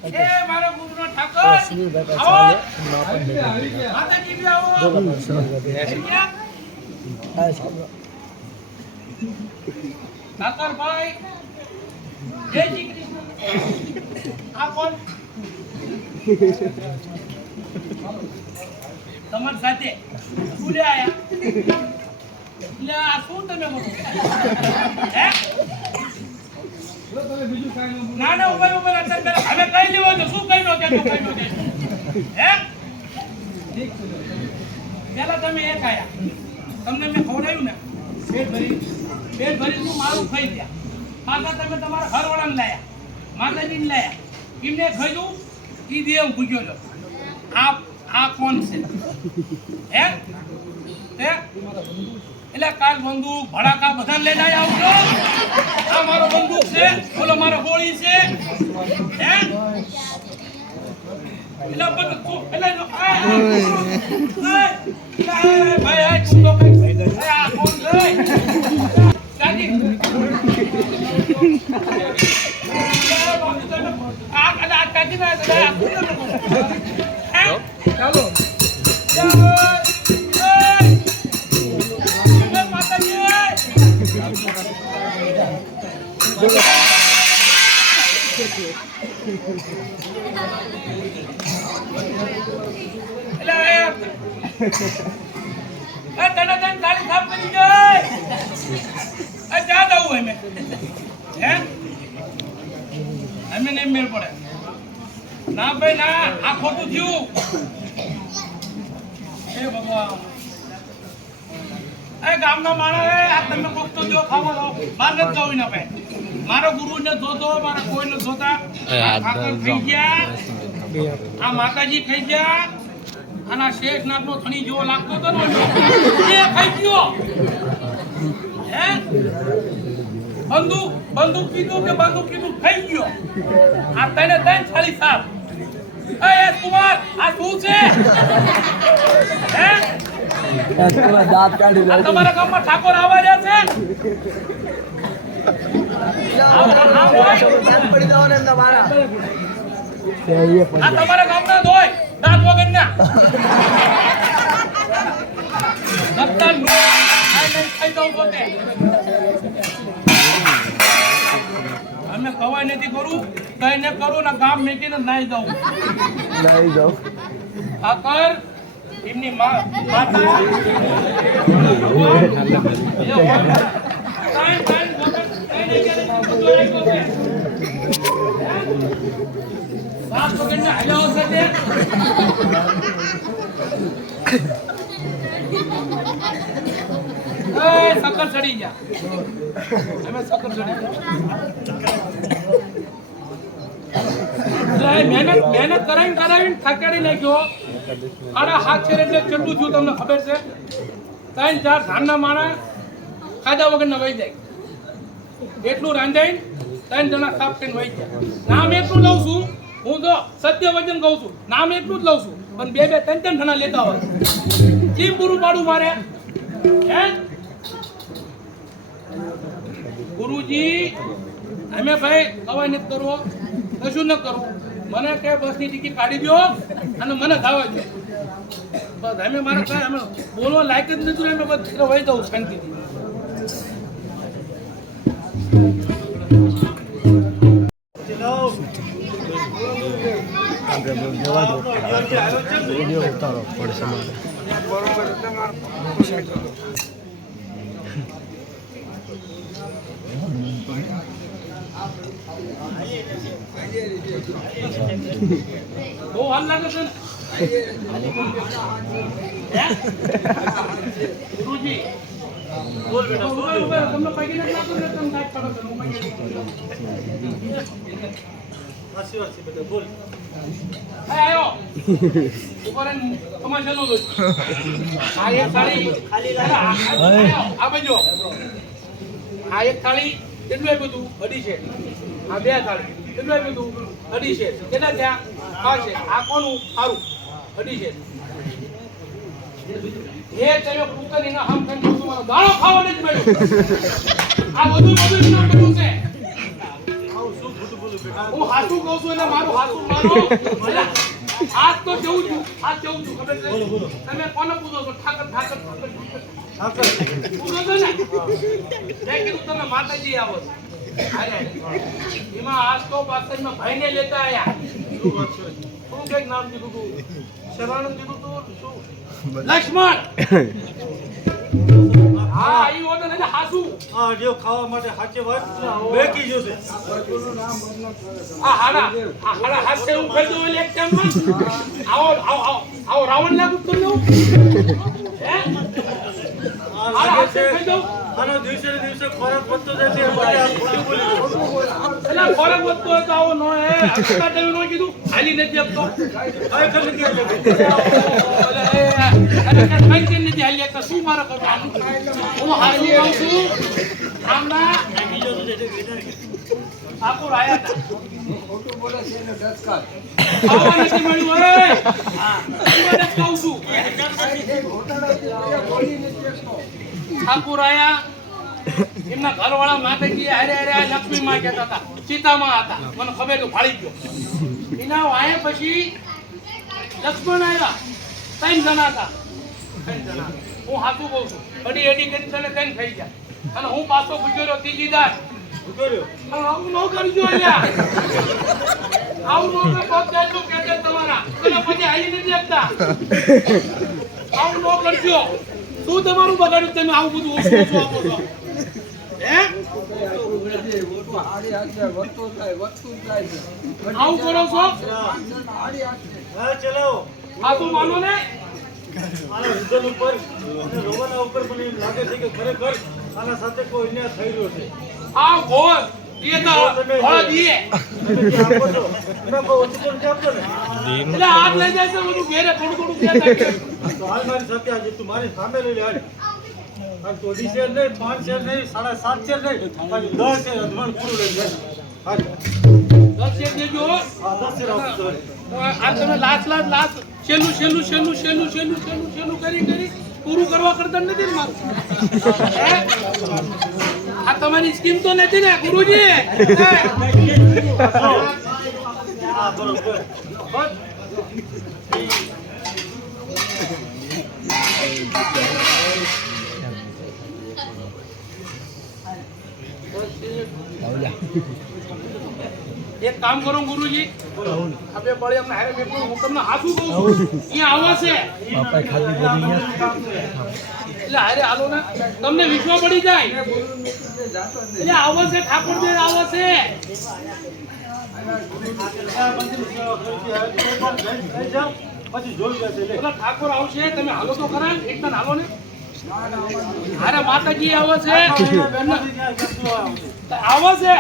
એ મારો ગુરુનો ઠાકોર આવો માતાજી બી આવો ઠાકોરભાઈ જય શ્રી કૃષ્ણ. આ કોણ તમારી સાથે ભૂલે આયા એટલે આ શું તમે બોલો હે તમે બીજું કાંઈ ન બોલો. ના ના ઉભા ઉભા અત્યારે હવે કઈ લેવો છે શું કઈ નો કે કઈ નો કે હે પેલા તમે એક આયા તમને મેં ખવડાવ્યું ને પેટ ભરી નું મારું ખાઈ ગયા. પાછા તમે તમારા ઘરવાળાને લાયા માતાજીને લાયા એમને ખાઈ દઉં ઈ દેવ પૂછ્યો છો આ કોણ છે હે હે એટલે કાલ બંદૂક ભડાકા બધા લઈને આવજો. આ મારો બંદૂક છે બોલો મારો ગોળી છે હે એટલે બધું એટલે ભાઈ આ તું તો આ કોણ છે સાજી આ કદા કાજી ના ચાલો તને તારી સાફ કરી જાય જા દઉં અમે હે અમે નહીં મેળ પડે ના ભાઈ ના આ ખોટું થયું હે ભગવાન એ ગામના માણસ આ તમે કોક તો જો ખાવા લો બહાર ન જાવ ના ભાઈ મારો ગુરુને જોતો મારા કોઈને જોતા ઠાકર થઈ ગયા આ માતાજી ખાઈ ગયા આના શેખ નાગનો થણી જેવો લાગતો હતો ને એ ખાઈ ગયો હે બંદૂક કીધું કે બંદૂક કીધું ખાઈ ગયો આ તને થાળી સાફ એ કુમાર આ શું છે હે દાંત કાઢી આ તમારા ગામમાં ઠાકોર આવવા રહ્યા છે પડી જવાને એમના મારા આ તમારા ગામના ધોય દાંત વગરના નક્કર ખાઈ દઉં પોતે અમે કવાય નથી કરું કઈ ને કરું ને ગામ મેકીને નાઈ જાઉં આ કર એમની માતા બાપ પકડીને હલાવો છે તે સકર ચડી ગયા અમે સકર ચડી ગયા મહેનત કરાવીને થાકાડી નાખ્યો આના હાથ છે એટલે કેટલું થયું તમને ખબર છે 3-4 ધાનના માણા ખાધા વગરના વહી જાય એટલું રાંધાઈને 3 જણા સાફ કરીને વહી ગયા નામ એટલું લઉં છું હું તો સત્ય વચન કહું છું નામ એટલું જ લઉં છું પણ 2-3 જણા લેતા હોય કેમ પૂરું પાડું મારે હે ગુરુજી અમે ભાઈ કવાય નથી કરવો, કશું ન કરવું. મને કે બસની ટિકિટ કાઢી દો અને મને ખાવા દો. બસ અમે મારા કાંઈ અમે બોલવા લાયક જ નથી. અમે બસ વહી દઉં શાંતિથી. બહુ હાલ લાગે છે ને ગુરુજી? બોલ બેટા, તમને પૈકી નથી લાગતું ને? તમે સાહેબ કરો છો, હું પૈકી આશીર્વાદ છે બેટા, બોલ. આયો ઉપર તમાશા લો. આ એક થાળી ખાલી આ બાજુ. આ એક થાળી કેટલું બધું અઢી છે. આ બે થાળી કેટલું બધું અઢી છે. કેટલા થયા? 5 છે. આ કોનું સારું? અઢી છે. એ તમે કુકરની ના હમ કરી તમારો દાણો ખાવા નથી મળ્યો. આ બધું નામ બધું છે. હું હાસું કહું છું એટલે મારું હાસું માનો. હાથ તો જવું છું, હાથ જવું છું. ખબર છે? તમે કોને પૂછો છો? ઠાકર પૂછો છો ને? મેં કીધું તમે માતાજી આવો છો. એમાં આજ તો પાછળમાં ભાઈને લેતા આયા. શું કઈક નામ કીધું તું? શરણાનંદ કીધું તું? શું? લક્ષ્મણ. હા, ઈ ઓને ને હાસુ. આ જો ખાવા માટે સાચે વાત બેકી જોશે. આ હાડા હાથે હું કરી દઉં એટલે એક ટાઈમમાં. આવો રાવણ લાગુ કરી દઉં. હે? હાડા હાથે કરી દઉં. આનો દિવસે ને દિવસે ખોરાક વધતો જાય છે. એટલે આ ખોટું બોલી રહ્યો. એટલે ખોરાક વધતો હોય તો આવો નો હે. આટલા ટાઈમે નો કીધું હાલી નથી આપતો. ખરેખર નથી એટલે. અરે કે કઈ નથી હાલી આપતા. શું મારે કરવાનું? હું હાસુ કહું છું. આમના ઠાકોર આયા હતા. ખોટું બોલે છે એને ડસકાર. ખાવા નથી મળ્યું. હવે હું મને કહું છું. ઠાકોર આયા. એમના ઘરવાળા માતાજી હારે હારે આ લક્ષ્મી માં કહેતા હતા. સીતામાં હતા. મને ખબર તો ફાળી ગયો. એના વાયા પછી લક્ષ્મણ આવ્યા. 3 જણા હતા. 3 જણા. હું હાથું કહું છું. અડી અડી કરી તને કઈ થઈ જાય. અને હું પાછો ગુજર્યો ત્રીજી દાર. ગુજર્યો. આવું ન કરજો અહીંયા. આવું ન કરો. કેટલું કહેજે તમારા. એટલે પછી હાલી નથી આપતા. આવું ન કરજો. શું તમારું બગાડ્યું? તમે આવું બધું ઓછું આપો છો. હે? હારી હાથે વધતું જાય છે. આવું કરો છો? હારી હાથે. હા ચલાવો. આ તું માનો ને? આના રિઝલ્ટ ઉપર અને રોવાના ઉપર મને એમ લાગે છે કે ખરેખર આના સાથે કોઈ અન્યાય થઈ રહ્યો છે. આ ઘોર એ તો ઘોડા દીએ. તમે જે આપો છો એના પર ઓછું પણ આપજો ને. એટલે હાથ લઈ જાય તો બધું ઘેરે થોડું થોડું ઘેર નાખે. તો હાલ મારી સાથે આજે તું મારી સામે લઈ લે હાલ. આ તો 20 શેર નહીં, 5 શેર નહીં, 7.5 શેર નહીં, ખાલી 10 શેર અધવણ પૂરું લઈ જાય. હાલ. 10 શેર દેજો. આ 10 શેર આપજો. આ તમે લાખ છેલ્લું કરી પૂરું કરવા કરતા નથી ને મારું. હે? આ તમારી સ્કીમ તો નથી ને ગુરુજી? હા બરોબર. બસ. એક કામ કરો ગુરુજી, આપણે પડે અમને હારે બેઠું હું તમને હાથું કહું છું. અહીંયા આવશે એટલે હારે હાલો ને તમને વિશ્વાસ પડી જાય. એટલે આવશે ઠાકોરજી આવશે. પછી જોઈ જશે. પેલા ઠાકોર આવશે તમે હાલો તો ખરા. એકદમ હાલો ને. હારે માતાજી આવે છે. આવે છે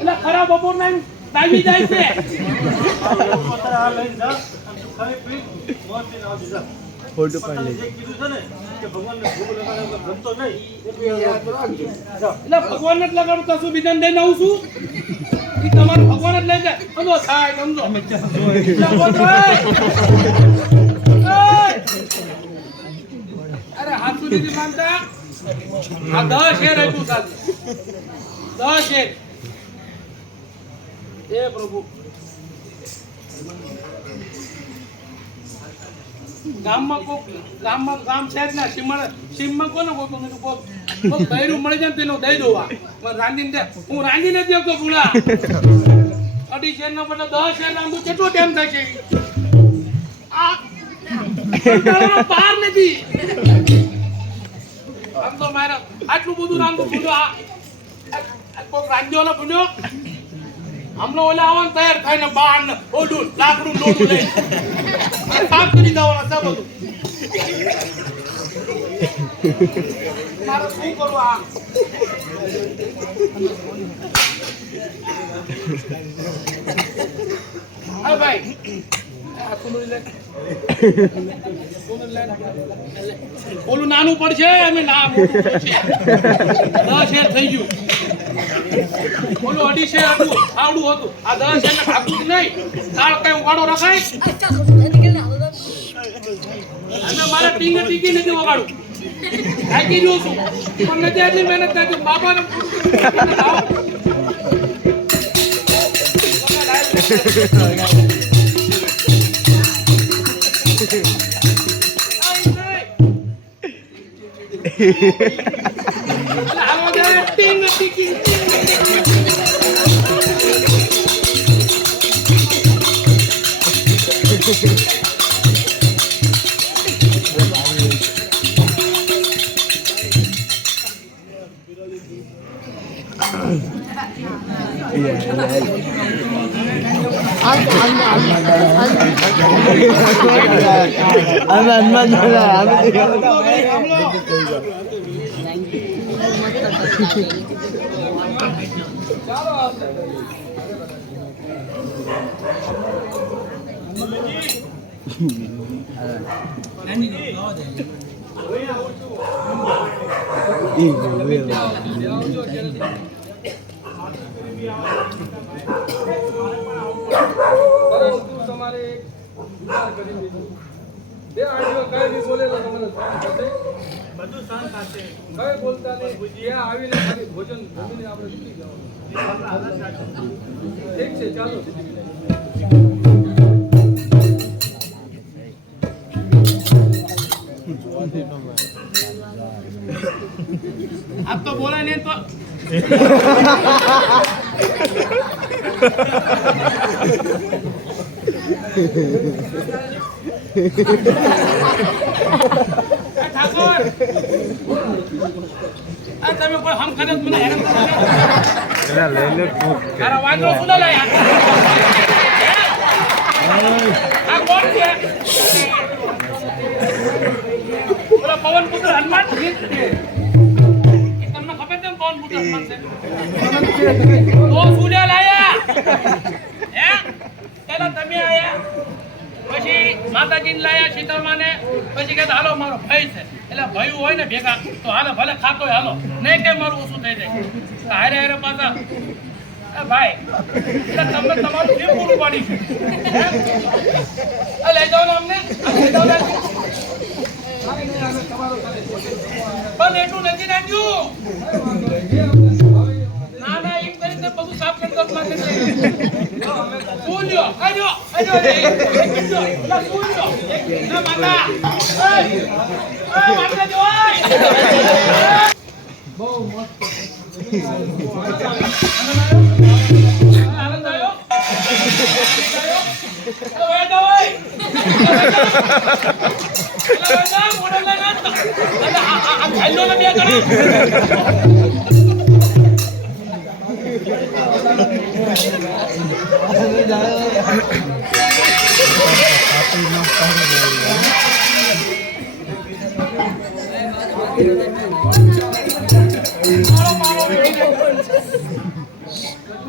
એટલે ખરા બપોર ના ટાઈમી જાય છે. ફોટો પાડી લે. કીધું છે ને કે ભગવાનને ભોગ લગાડે ગમતો નહીં એટલે યાદ રાખજો. એટલે ભગવાન જ લગાડું તો શું વિધાન દઈને આવું છું? ઈ તમારું ભગવાન જ લઈ જાય. સમજો થાય સમજો. અરે હાથ સુધી માનતા આ 10 શેર આપ્યું સાહેબ. 10 એક એ પ્રભુ ગામ છે જ ના સીમમાં કોને બોલતો મેં કોક બૈરું મળી જાય ને તેનો દઈ દઉં આ રાંધીને હું રાંધીને જ દેખતો ભૂલા 2.5 શેર ના બદલે 10 શેર રાંધું કેટલો ટાઈમ થાય છે આ પાર નથી આમ તો મારા આટલું બધું રાંધું ભૂલો આ કોક રાંધ્યો ને ભૂલ્યો હમણાં ઓલા આવવાનું તૈયાર થઈને બહાર ને ઓલું લાકડું લોટું લઈ સાફ કરી દેવાના છે બધું મારે શું કરવું આ હા ભાઈ આ સુંદરી લે ઓલું નાનું પડશે અમે ના મોટું પડશે 10 શેર થઈ ગયું ઓલું 2.5 શેર હતું આવડું હતું આ 10 શેર ને ખાતું નહીં તાળ કઈ ઉગાડો રખાય અને મારા ટીકી નથી વગાડું થાકી રહ્યો છું પણ નથી આટલી મહેનત નથી બાપાને પરંતુ તમારે વિચાર કરી લીધો બે આડીઓ કઈ બી બોલે તો તમને શાંત થશે બધું શાંત થશે કઈ બોલતા નહીં ત્યાં આવીને ખાલી ભોજન જમીને આપણે સુઈ જવાનું ઠીક છે ચાલો આપ તો બોલા નહીં તો ઠાકોર આ તમે કોઈ હમ કરે મને હેરાન કરો એના લઈને તારા વાંદરો શું લાયા આ કોણ છે ઓલા પવન પુત્ર હનુમાન છે તમને ખબર છે પવન પુત્ર હનુમાન છે તો ફૂલ્યા લાયા હે પેલા તમે આયા પછી માતાજીને લાયા સીતામાને પછી કહેતા હાલો મારો ભાઈ છે એટલે ભાઈ હોય ને ભેગા તો હાલો ભલે ખાતો હોય હાલો નહીં કે મારું ઓછું થઈ જાય હારે હારે પાછા ભાઈ એટલે તમને તમારું કેમ પૂરું પાડી લઈ જાઓ ને અમને લઈ જાઓ ને પણ એટલું નથી નાખ્યું ના ના એમ કરીને બધું સાફ કરી દો બોલ્યો આજો આજો રે ના બોલ્યો ના માતા માતા જોય બહુ મસ્ત આનંદ આવ્યો હવે દવાઈ ના મોડલ ના આ ખાઈલો ને બે કરો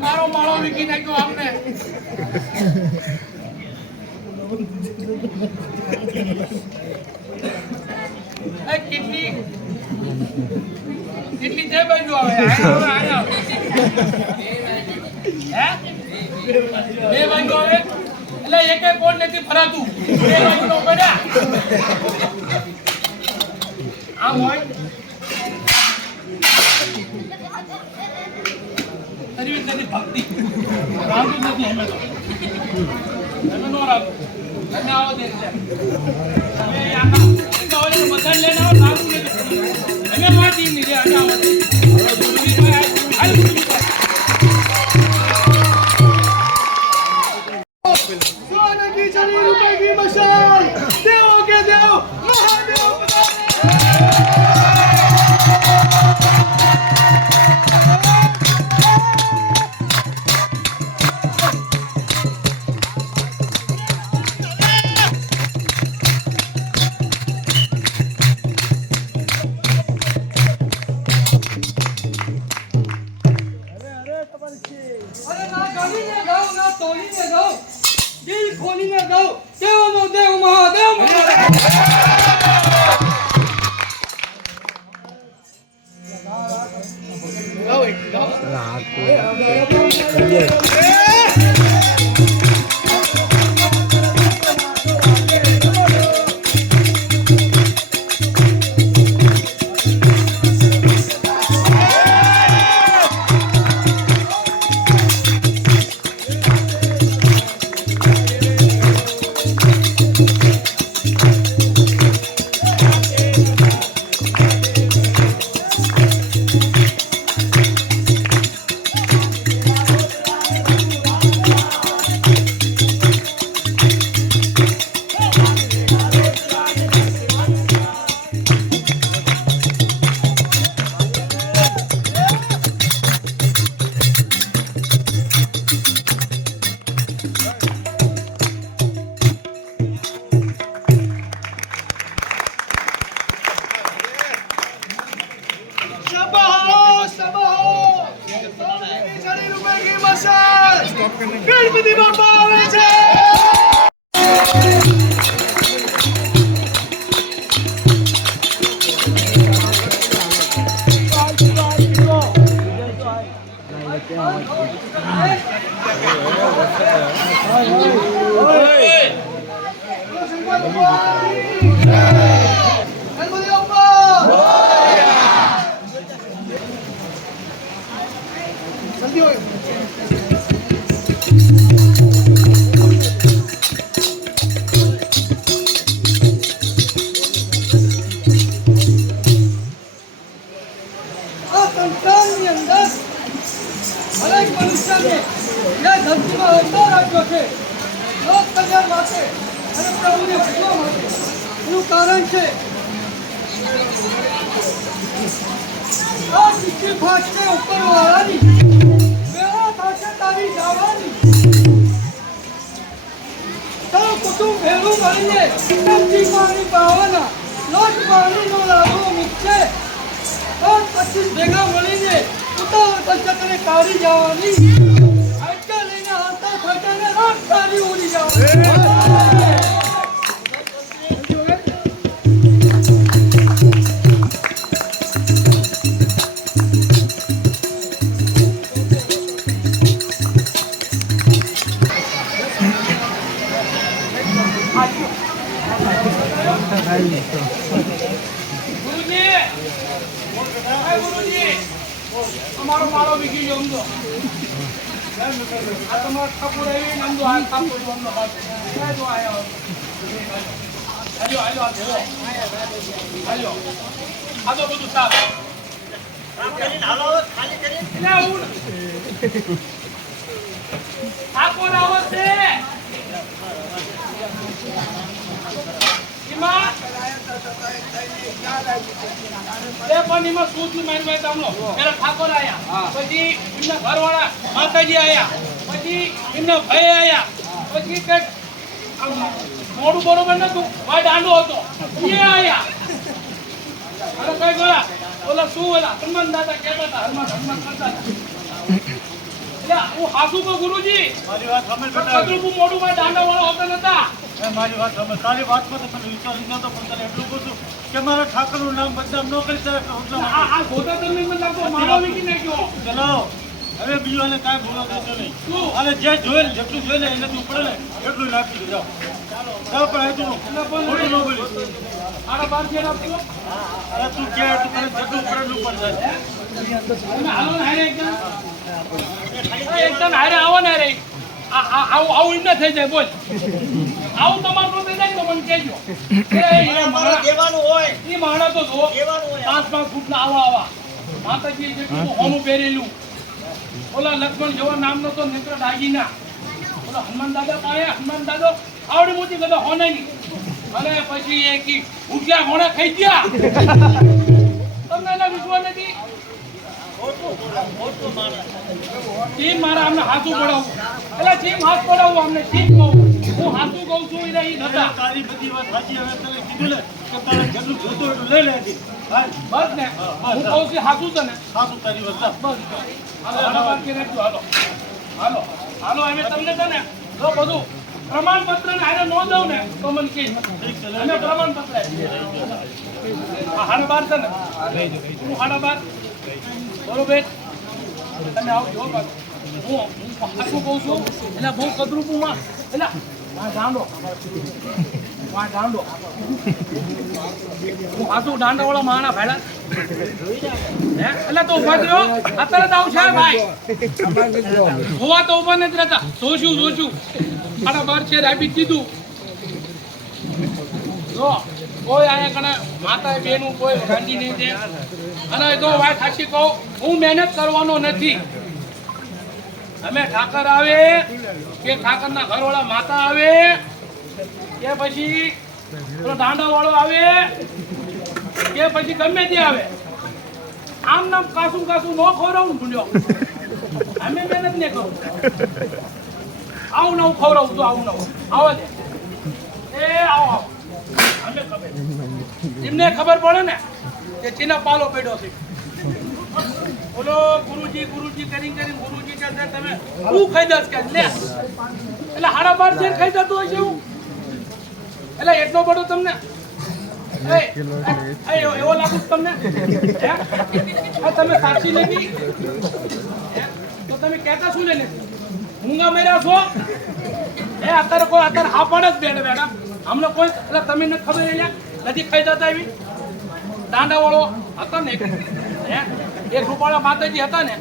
મારો માળો વીકી નાખ્યો આમને કેટલી છે બાજુ આવે આયા હે બે બાજુ આવે એટલે એક કોણ નથી ફરાતું બે બાજુ નો પડ્યા આમ હોય તમે નો રાખો. તમે આવો દે એટલે. તમે આખા એટલા હોય તો બધા લઈને આવો લાગુ નહીં. અમે માટી નહીં રે અમે આવો દે. હાલ ગુરુજી ભાઈ. सोने की चढ़ी रुपए की मशाल देवों के देव महादेव અરે ના ગણીને ગાઉં ના તોડીને ગાઉં દિલ ખોલીને ગાઉં દેવનો દેવ મહાદેવ મહાદેવ गणपति बापा आवे छे સંસ્થાની અંદર હરેક મનુષ્યને જે ધરતીમાં અવતાર આપ્યો છે લોક કલ્યાણ માટે અને પ્રભુને ભજવા માટે એનું કારણ છે આ ચિઠ્ઠી ફાટશે ઉપરવાળાની વેળા થશે તારી જવાની તારું કુટુંબ ભેગું મળીને સબ્જી પાણી પાવાના લોટ પાણીનો લાડવો મૂકશે 25 ભેગા મળીને ઉતાવળ કરશે તને કાઢી જવાની આટલા લઈને હાથા ખટાને રાત કાઢી ઉડી જવાની ગુરુજી અમારો માળો વીખી ગયો સમજો આ તમારો ઠાકોર આવી નંદો આ ઠાકોર નંદો જો આયો હાલો હાલો આ તો બધું સાફ ખાલી કરી ઠાકોર આવશે ઠાકોર આયા પછી એમના ઘરવાળા માતાજી આયા પછી એમના ભાઈ આયા પછી કઈક મોડું બરોબર નતું ભાઈ દાંડો હતો એ આયા અને કઈ ગયા ઓલા શું ઓલા હનુમાન દાદા કહેતા હતા હનુમાન કરતા હતા હું હાસુ કો ગુરુજી મારી વાત સમજ બેટા મોડું ભાઈ દાંડા વાળા હોતા નતા મારી વાત સમજ તારી વાતમાં તો મને વિશ્વાસ નતો પણ તને એટલું પૂછું કે મારા ઠાકરનું નામ બદનામ ન કરી શકે આ ગોતા તમને મને લાગતો મારો વીકી નાખ્યો ચલો હવે બીજું આને કાંઈ બોલો દેતો નહીં અને જે જોયેલ જેટલું જોયેલ એનાથી ઉપડે ને એટલું નાખી દો જાઓ પણ આટલું ખોટું ન બોલી આના બાર છે આપજો અરે તું કે તું તને જેટલું ઉપડે એટલું ઉપર જાય તમે હાલો ને હારે એકદમ હારે આવો ને રે આવું એમને થઈ જાય બોલ આવું તમારું થઈ જાય તો મને કહેજો એ મારા દેવાનું હોય એ માણા તો જો દેવાનું હોય 5 ફૂટના આવા માતાજી જેટલું હોનું પહેરેલું ઓલા લક્ષ્મણ જેવો નામનો તો નેત્ર ડાગીના ઓલા હનુમાન દાદા પાસે હનુમાન દાદો આવડી મોટી ગદા હોનાની અને પછી એ કી ઉઠ્યા ઘોડા ખાઈ ગયા તમને એના વિશ્વાસ નથી ચીમ મારા અમને હાથું પડાવું એટલે ચીમ હાથ પડાવું અમને ચીમ કહું હું હાથું કહું છું એ રહી નતા તારી બધી વાત સાચી હવે તને કીધું ને કે તારે જેટલું જોતું એટલું લઈ લેજે બસ ને હું કહું છું હાથું તને સાચું તારી વાત બસ હાલો હાલો બાદ કે રહેજો હાલો હાલો હાલો અમે તમને છે ને જો બધું પ્રમાણપત્ર ને આને નો દઉં ને તો મને કહી અમે પ્રમાણપત્ર હાડા બાર છે ને હું હાડા બાર બરોબર તમે આવો જો બાદ હું હાથું કહું છું એટલે બહુ કદરૂપું માં એટલે દાંડો હું હાથું દાંડા વાળા માણા ભાડા એટલે તો ઉભા રહ્યો અત્યારે તો આવું છે ભાઈ હોવા તો ઉભા નથી રહેતા જોશું આના બાર છે આપી કીધું જો કોઈ આયા કણે માતા બેનું કોઈ ગાંધી નહીં છે અને જો વાત સાચી કહું હું મહેનત કરવાનો નથી અમે ઠાકર આવે કે ઠાકરના ઘરવાળા માતા આવે કે પછી પેલો દાંડા વાળો આવે કે પછી ગમે તે આવે આમ નામ કાસું ન ખવડાવું ભૂલ્યો અમે મહેનત ને કરું આવું નવું ખવડાવું તો આવું નવું આવો દે એ આવો અમે ખબર એમને ખબર પડે ને કે ચીના પાલો પડ્યો છે બોલો ગુરુજી કરી ગુરુજી કે તમે શું ખાઈ દસ કે લે એટલે હાડા બાર શેર ખાઈ જતું હોય છે એવું એટલે એટલો બધો તમને એવો લાગુ તમને તમે સાક્ષી નથી તો તમે કહેતા શું લઈને મૂંગા મેર્યા છો અત્યારે આપણ જ બેઠા અમને કોઈ એટલે તમે નથી ખબર નથી ખાઈ જતા એવી દાંડા વાળો હતા ને એક રૂપાળા માતાજી હતા ને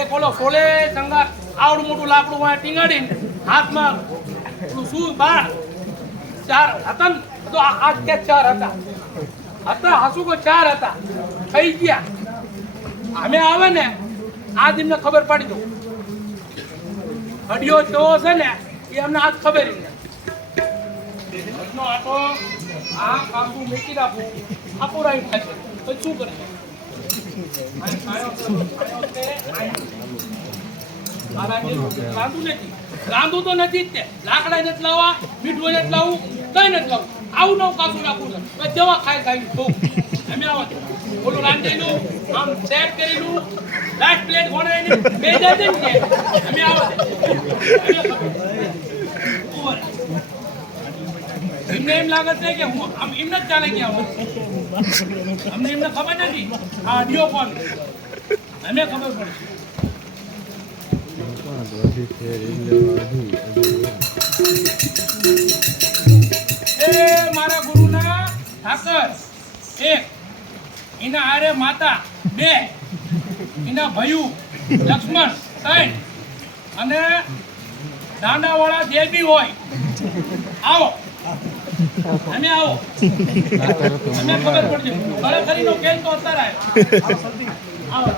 એક ઓલો સોલે સંગા આવડું મોટું લાકડું ટીંગાડીને હાથમાં શું બાર 4 હતા ને તો આ કે 4 હતા હાસુ કો 4 હતા થઈ ગયા અમે આવે ને આ દિનને ખબર પડી દો હડિયો તો છે ને એ અમને આજ ખબર નહીં આટો આ કાકુ મૂકી રાખું આ પુરાઈ થશે તો શું કરે રાંધું તો નથી જ તે લાકડા નથી લાવવા મીઠું નથી લાવવું કઈ નથી લાવવું આવું નવું કાચું રાખવું છે જવા ખાઈ બહુ અમે આવા ઓલું રાંધેલું આમ સેટ કરેલું લાસ્ટ પ્લેટ ગોળાઈને બે જાય ને અમે આવા એમને એમ લાગે છે કે હું એમને જ ચાલે ગયા અમને એમને ખબર નથી આ અડિયો કોણ અમે ખબર પડે મારા ગુરુના ઠાકર 1 એના આરે માતા 2 એના ભયું લક્ષ્મણ 3 અને દાંડા વાળા જે બી હોય આવો અમે આવો અમે ખબર પડશે ખરેખરીનો કેસ તો અત્યારે આવો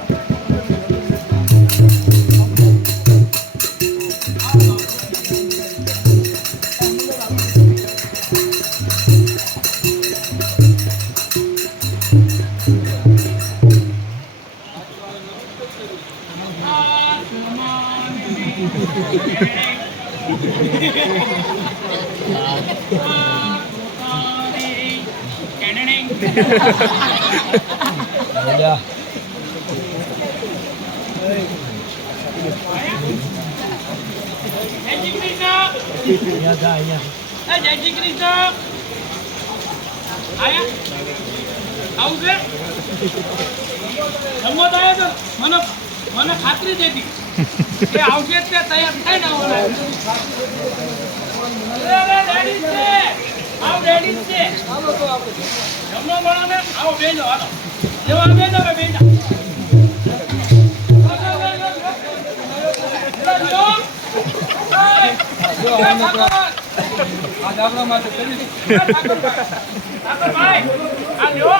મને ખાતરી દેતી કે આવશે તે તૈયાર થાય ને રેડી છે આવ રેડી છે હાલો તો આપણે જમનો બનાવે આવો બેજો હાલો જેવા બેજો બેજા જો આને આજ આપણા માટે કરી ઠાકરભાઈ, આ લ્યો.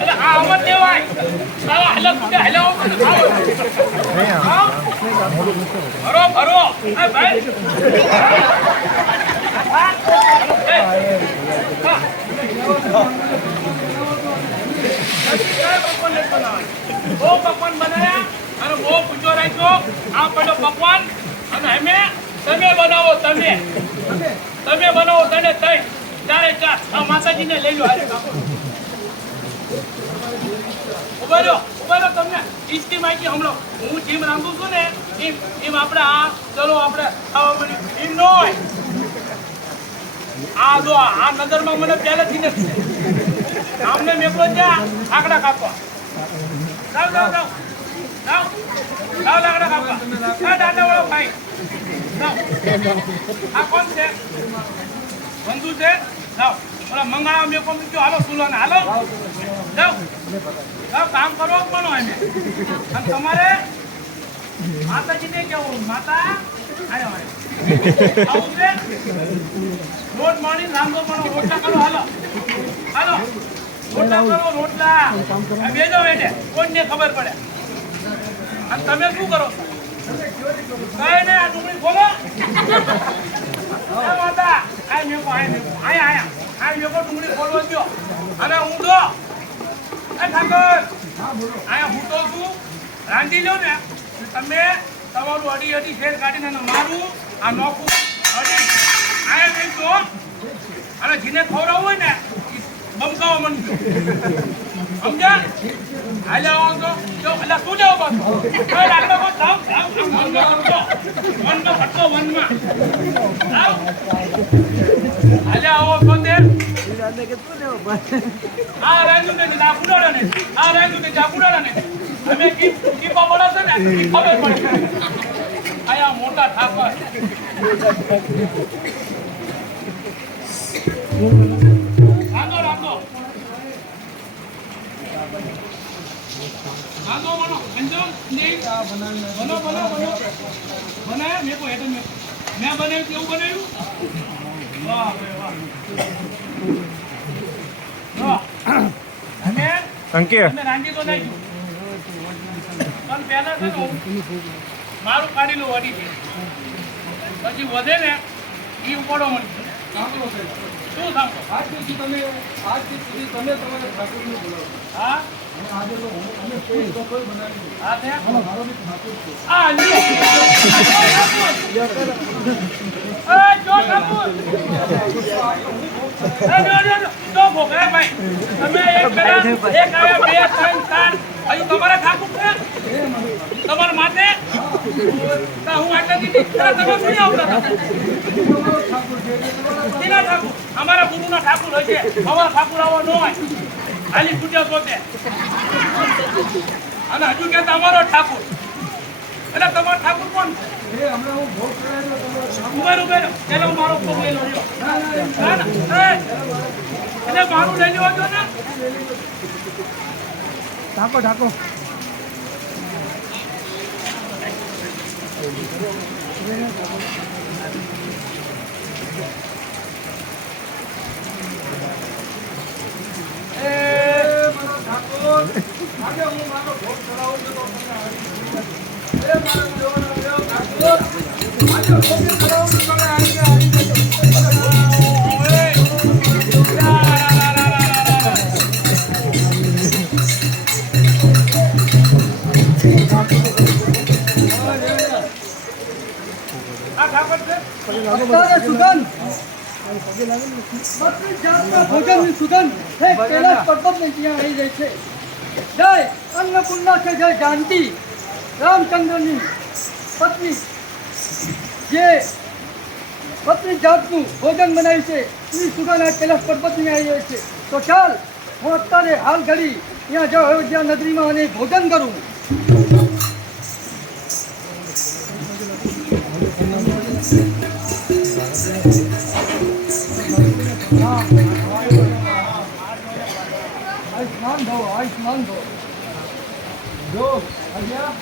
એટલે આ અમર દેવાય. સાલા હાલો કુડે હાલો. ભરો ભરો. એ ભાઈ. બહુ પકવાન બનાવ્યા અને બહુ પૂછો રાખ્યો. આ પેલો પકવાન અને અમે તમે બનાવો તમે બનાવો તને તઈ ચારે ચાર આ માતાજીને લઈ લો. હારે કાકો ઉભા રહ્યો તમને ઈસ્ટી માહિતી હમણાં હું જેમ રાંધું છું ને એમ આપણે આ ચલો આપણે ખાવા મળ્યું એમ ન હોય. આ જો આ નગરમાં મને પહેલેથી નથી આમને મેકલો ત્યાં આકડા કાપવા. લાવ લાકડા કાપવા. દાદા વાળો ભાઈ આ કોણ છે? બંધુ છે. લાવ ઓલા મંગાળા મેકો મૂક્યો. હાલો સુલાને હાલો જાવ કામ કરો પણ અમે અને તમારે માતાજીને કેવું માતા આયો આવું છે. રોટ માણી લાંબો પણ રોટલા કરો. હાલો રોટલા કરો રોટલા બેજો બેઠે કોઈને ખબર પડે. અને તમે શું કરો છો? કઈ નહીં આ ડુંગળી ખોલો. માતા આ મેકો આ મેકો ડુંગળી ખોલો દો અને ઊંધો. એ ઠાકોર અહીંયા હું તો છું રાંધી લો ને તમે તમારું અડી શેર કાઢીને મારું આ નોખું અડી આયા નહીં તો અને જેને ખવડાવવું હોય ને બમકાવા માંડજો. સમજ્યા? હાલે આવો તો જો એટલે શું લેવો બસ કઈ લાકડો બસ લાવ વનનો ફટકો વનમાં લાવ. હાલે આવો તો તે આ રાંધું ને જાપુડાડા ને આ રાંધું ને જાપુડાડા ને અમે કીપા બોલાશે ને ખબર પડે. આયા મોટા ઠાકર રાંધો બનો અંજમ નહીં બનો બનાયા મેં કોઈ હેઠળ મેં બનાવ્યું કેવું બનાવ્યું? વાહ વાહ. અને અંકે તમે રાંધી તો નહીં પણ પહેલા છે ને મારું કાઢી લો વડી છે પછી વધે ને એ ઉપાડો મળી શું સાંભળો. આજથી સુધી તમે તમારા ઠાકોરને બોલાવો. હા આજે તો અમે કોઈ રસોઈ બનાવી હા તે મારો બી ઠાકોર છે. આ લ્યો જો ઠાકોર તો ભોગા ભાઈ તમે એક પેલા એક આયા બે ત્રણ ચાર હજુ તમારા ઠાકોર છે તમારા માથે તો હું આટલા દીધી તમે શું આવતા તેના ઠાકોર અમારા ગુરુના ઠાકોર હોય છે. અમારા ઠાકોર આવો ન હોય ખાલી પૂજા પોતે અને હજુ કે તમારો ઠાકોર એટલે તમારો ઠાકોર કોણ છે? એ હમણાં હું ભોગ કરાવ્યો તમારો ઉભેરો પેલો મારો પગ લઈ લો લ્યો. ના ના એટલે મારું લઈ લેવા જો ને ઠાકો આજે હું મારો ભોગ ચડાવું છું તો તમે મારો દેવાનો દેવ ઠાકોર આજે ભોગ ચડાવું છું તમે આવી જય અન્નપૂર્ણા છે જય જાનકી રામચંદ્રની પત્ની જે પત્ની જાતનું ભોજન બનાવ્યું છે એ સુગંધ કૈલાસ પર્વતની આવી જાય છે. તો ચાલ હું અત્યારે હાલ ઘડી ત્યાં જાઉં અયોધ્યા નગરીમાં અને ભોજન કરું. આયુષ્માન ભવ આયુષ્માન ભવ. જો અહીંયા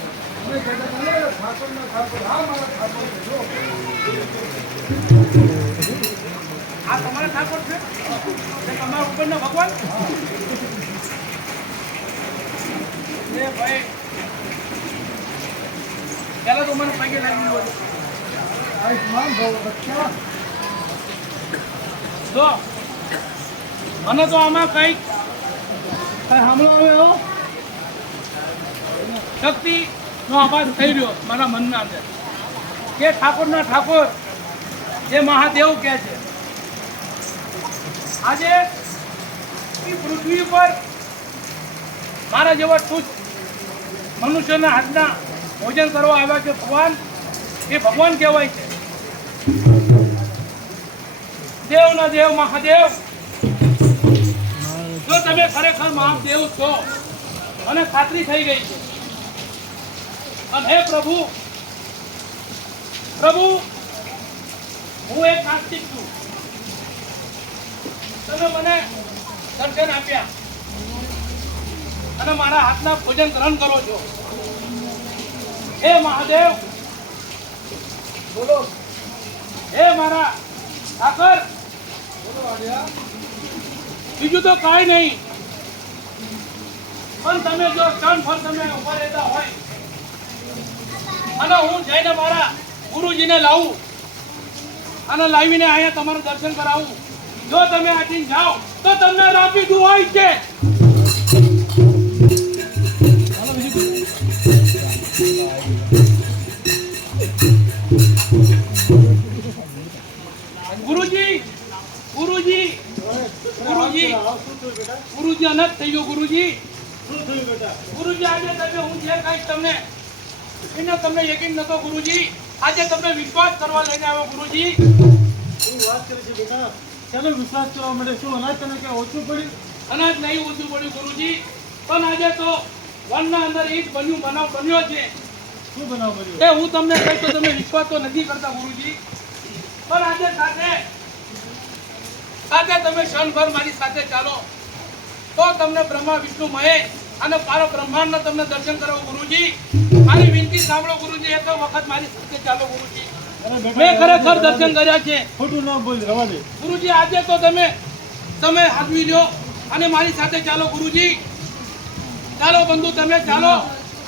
મેં કહેતા હતા ને, ઠાકોરના ઠાકોર, હા મારા ઠાકોર છે, જો. આ તમારા ઠાકોર છે કે તમારા ઉપરના ભગવાન? એ ભાઈ પેલા તો મને પગે લાગી ગયો આયુષ્માન ભવ બચ્ચા. તો મને તો આમાં કઈક હમણાં હવે હો શક્તિ નો અવાજ થઈ રહ્યો મારા મનના અંદર કે ઠાકોરના ઠાકોર જે મહાદેવ કહે છે આજે ઈ પૃથ્વી પર મારા જેવા તુચ્છ મનુષ્યના હાથના ભોજન કરવા આવ્યા છે ભગવાન, એ ભગવાન કહેવાય છે. દેવના દેવ મહાદેવ, જો તમે ખરેખર મહાદેવ છો અને ખાતરી થઈ ગઈ છે. અને હે પ્રભુ, હું એક નાસ્તિક છું. તમે મને દર્શન આપ્યા અને મારા હાથના ભોજન ગ્રહણ કરો છો. હે મહાદેવ, બોલો, હે મારા ઠાકર, બોલો વાડિયા. બીજું તો કાંઈ નહીં, પણ તમે જો ક્ષણ ભર તમે ઉભા રહેતા હોય અને હું જઈને મારા ગુરુજીને લાવું અને લાવીને અહીંયા તમારું દર્શન કરાવું, જો તમે આથી જાઓ તો તમને રાબી દુહાઈ છે. ગુરુજી ગુરુજી ગુરુજી ગુરુજી અનંત થઈ ગયો. ગુરુજી શું થયું બેટા? ગુરુજી આજે તમે હું જે કહીશ તમને એનો તમને યકીન નતો. ગુરુજી આજે તમને વિશ્વાસ કરવા લઈને આવ્યો. ગુરુજી શું વાત કરી છે બેટા? ચાલો વિશ્વાસ કરવા માટે શું અનાજ તને ક્યાં ઓછું પડ્યું? અનાજ નહીં ઊંચું પડ્યું ગુરુજી, પણ આજે તો વનના અંદર એક બનાવ બન્યો છે શું બનાવ બન્યો? એ હું તમને કહીશ તો તમે વિશ્વાસ તો નથી કરતા ગુરુજી. પણ આજે સાથે તમે ક્ષણભર મારી સાથે ચાલો તો તમને બ્રહ્મા વિષ્ણુ મહેશ અને પારો બ્રહ્માંડના તમને દર્શન કરાવો. ગુરુજી મારી વિનંતી સાંભળો. ગુરુજી એક વખત મારી સાથે ચાલો. ગુરુજી અરે બેટા, મેં ખરેખર દર્શન કર્યા છે. ખોટું ના બોલ, રવા દે. ગુરુજી આજે તો તમે હાથવી લ્યો અને મારી સાથે ચાલો. ગુરુજી ચાલો બંધુ, તમે ચાલો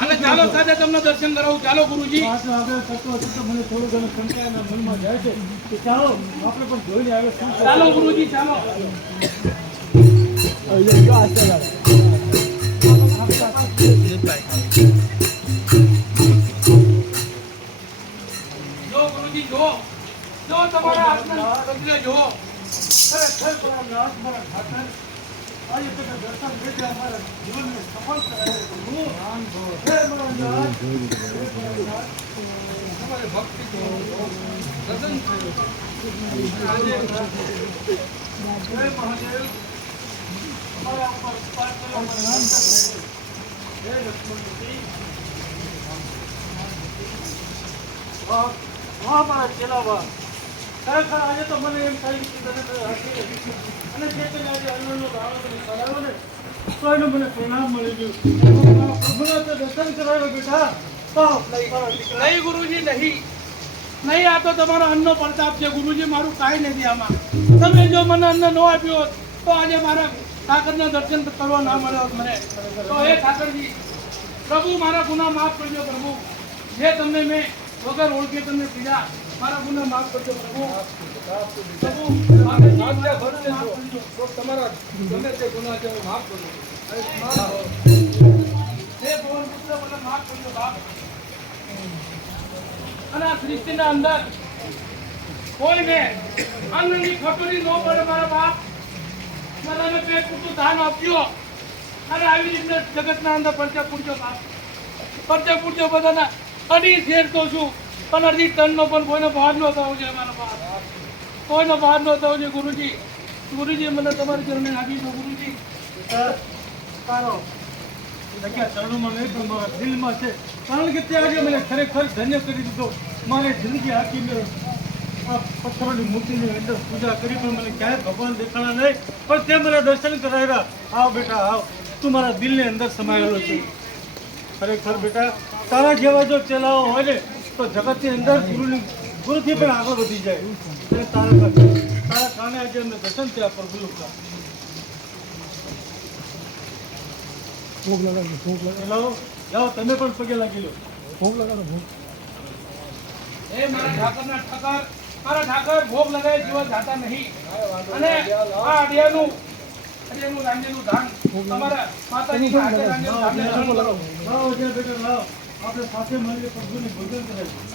અને ચાલો સાથે તમને દર્શન કરાવું. ચાલો ગુરુજી. આટલું આગળ કરતો હતો તો મને થોડું ઘણું શંકા એના મનમાં જાય છે કે ચાલો આપણે પણ જોઈને આવે શું છે. ચાલો ગુરુજી ચાલો. જો ગુરુજી જો તમારા હાથના પગલે જો. ખરેખર મારા નાથ, મારા ઠાકર, આજે તમે દર્શન भेटे અમારા જીવનને સફળ કરાવે. હું હે મારા નાથ, તમારી ભક્તિ તો સદન છે. આજે હે મહાદેવ, અમારા ઉપર ઉપકાર કરો, અમારા નામ કરો. હે લક્ષ્મણજી, વાહ વાહ મારા ચેલા વાહ. ખરેખર આજે તો મને એમ થાય કે તને હાથી અને જે તને આજે અન્નનો દાણો મને કરાવ્યો ને તો એનું મને પરિણામ મળી ગયું. પ્રભુના તો દર્શન કરાવ્યો બેટા. તો મારા દીકરા, નહીં ગુરુજી નહીં, આ તો તમારો અન્નનો પ્રતાપ છે. ગુરુજી મારું કાંઈ નથી આમાં. તમે જો મને અન્ન ન આપ્યો હોત તો આજે મારા ઠાકરના દર્શન કરવા ના મળ્યો હોત મને. તો હે ઠાકરજી, પ્રભુ મારા ગુના માફ કરજો. પ્રભુ જે તમને મેં વગર ઓળખે તમને પીડા, મારા ગુના માફ કરજો. પ્રભુ પ્રભુ આજ્ઞા ભરતે છો તો તમારા ગમે તે ગુના છે હું માફ કરું. આયુષ્માન ભવ. હે ભગવાન પુત્ર મને માફ કરજો બાપ. અને આ સૃષ્ટિના અંદર કોઈને અન્નની ખટોરી ન પડે મારા બાપ. મને પેટ પૂરતું ધાન આપ્યો અને આવી રીતે જગતના અંદર પરચા પૂરજો બાપ. પરચા પૂરજો બધાના અઢી શેર તો છું, પણ અઢી ટનનો પણ કોઈનો ભાર ન થવો જોઈએ મારા બાપ. કોઈનો ભાર ન થવો જોઈએ. ગુરુજી મને તમારી ચરણે આપી દો. ગુરુજી તારો જગ્યા ચરણોમાં નહીં પણ મારા દિલમાં છે. કારણ કે તે આજે મને ખરેખર ધન્ય કરી દીધો. મારી જિંદગી આખી મેં આ પથ્થરોની મૂર્તિની અંદર પૂજા કરી પણ મને ક્યાંય ભગવાન દેખાણા નહીં, પણ તે મને દર્શન કરાવ્યા. આવ બેટા આવ, તું મારા દિલની અંદર સમાયેલો છે. ખરેખર બેટા તારા જેવા જો ચેલાઓ હોય ને તો જગતની અંદર ગુરુથી પણ આગળ વધી જાય. અને તારા કાને આજે અમને દર્શન થયા પ્રભુ. ચેલાઓ જાઓ, તમે પણ પગે લાગી લો. એ મારા ઠાકરના ઠાકર, મારા ઠાકર ભોગ લગાય જીવા જાતા નહીં. અને આ અડિયાનું રાંજેનું ધાન તમારા માતાજીના હાથે રાંજેનું ધાન લાવો જ્યાં બેટા લાવો, આપણે સાથે મળીને પ્રભુને ભોજન કરાવીએ.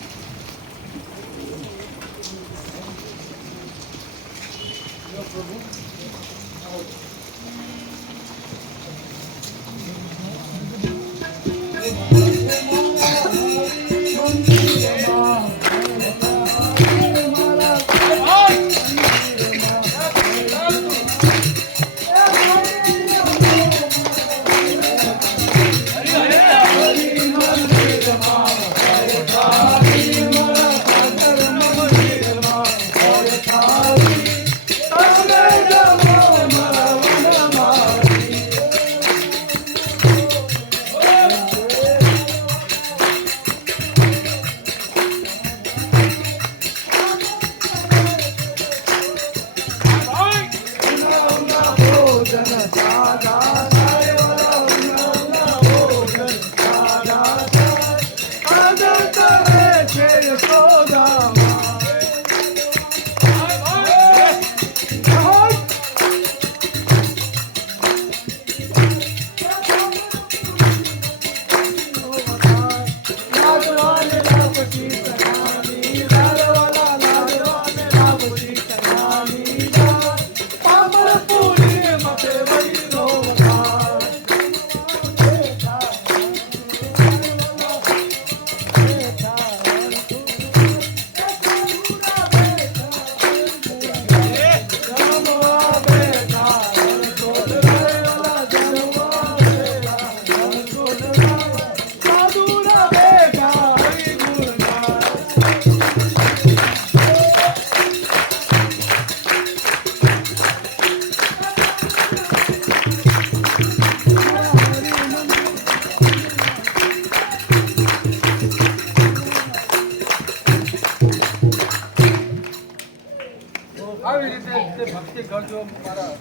આવી રીતે ભક્તિ કરજો મારા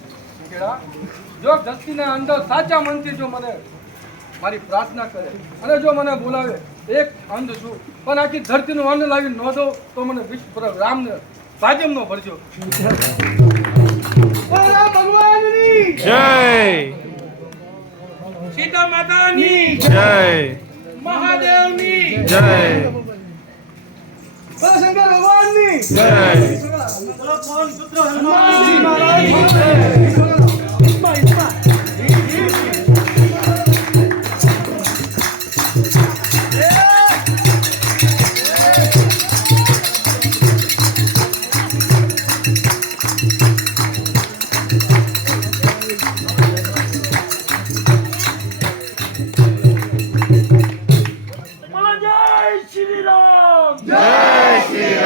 કેળા. જો ધરતીના અંદર સાચા મનથી જો મને મારી પ્રાર્થના કરે અને જો મને બોલાવે, એક અંધ છું પણ આખી ધરતીનું અન્ન લાવી ન દો તો મને વિશ્વ રામને ભાજમનો ભરજો. ભગવાનની જય સીતા માતાની જય મહાદેવની જય શંકર ભગવાનની જય ચલો પવન પુત્ર હનુમાનજી મહારાજ. જય શ્રી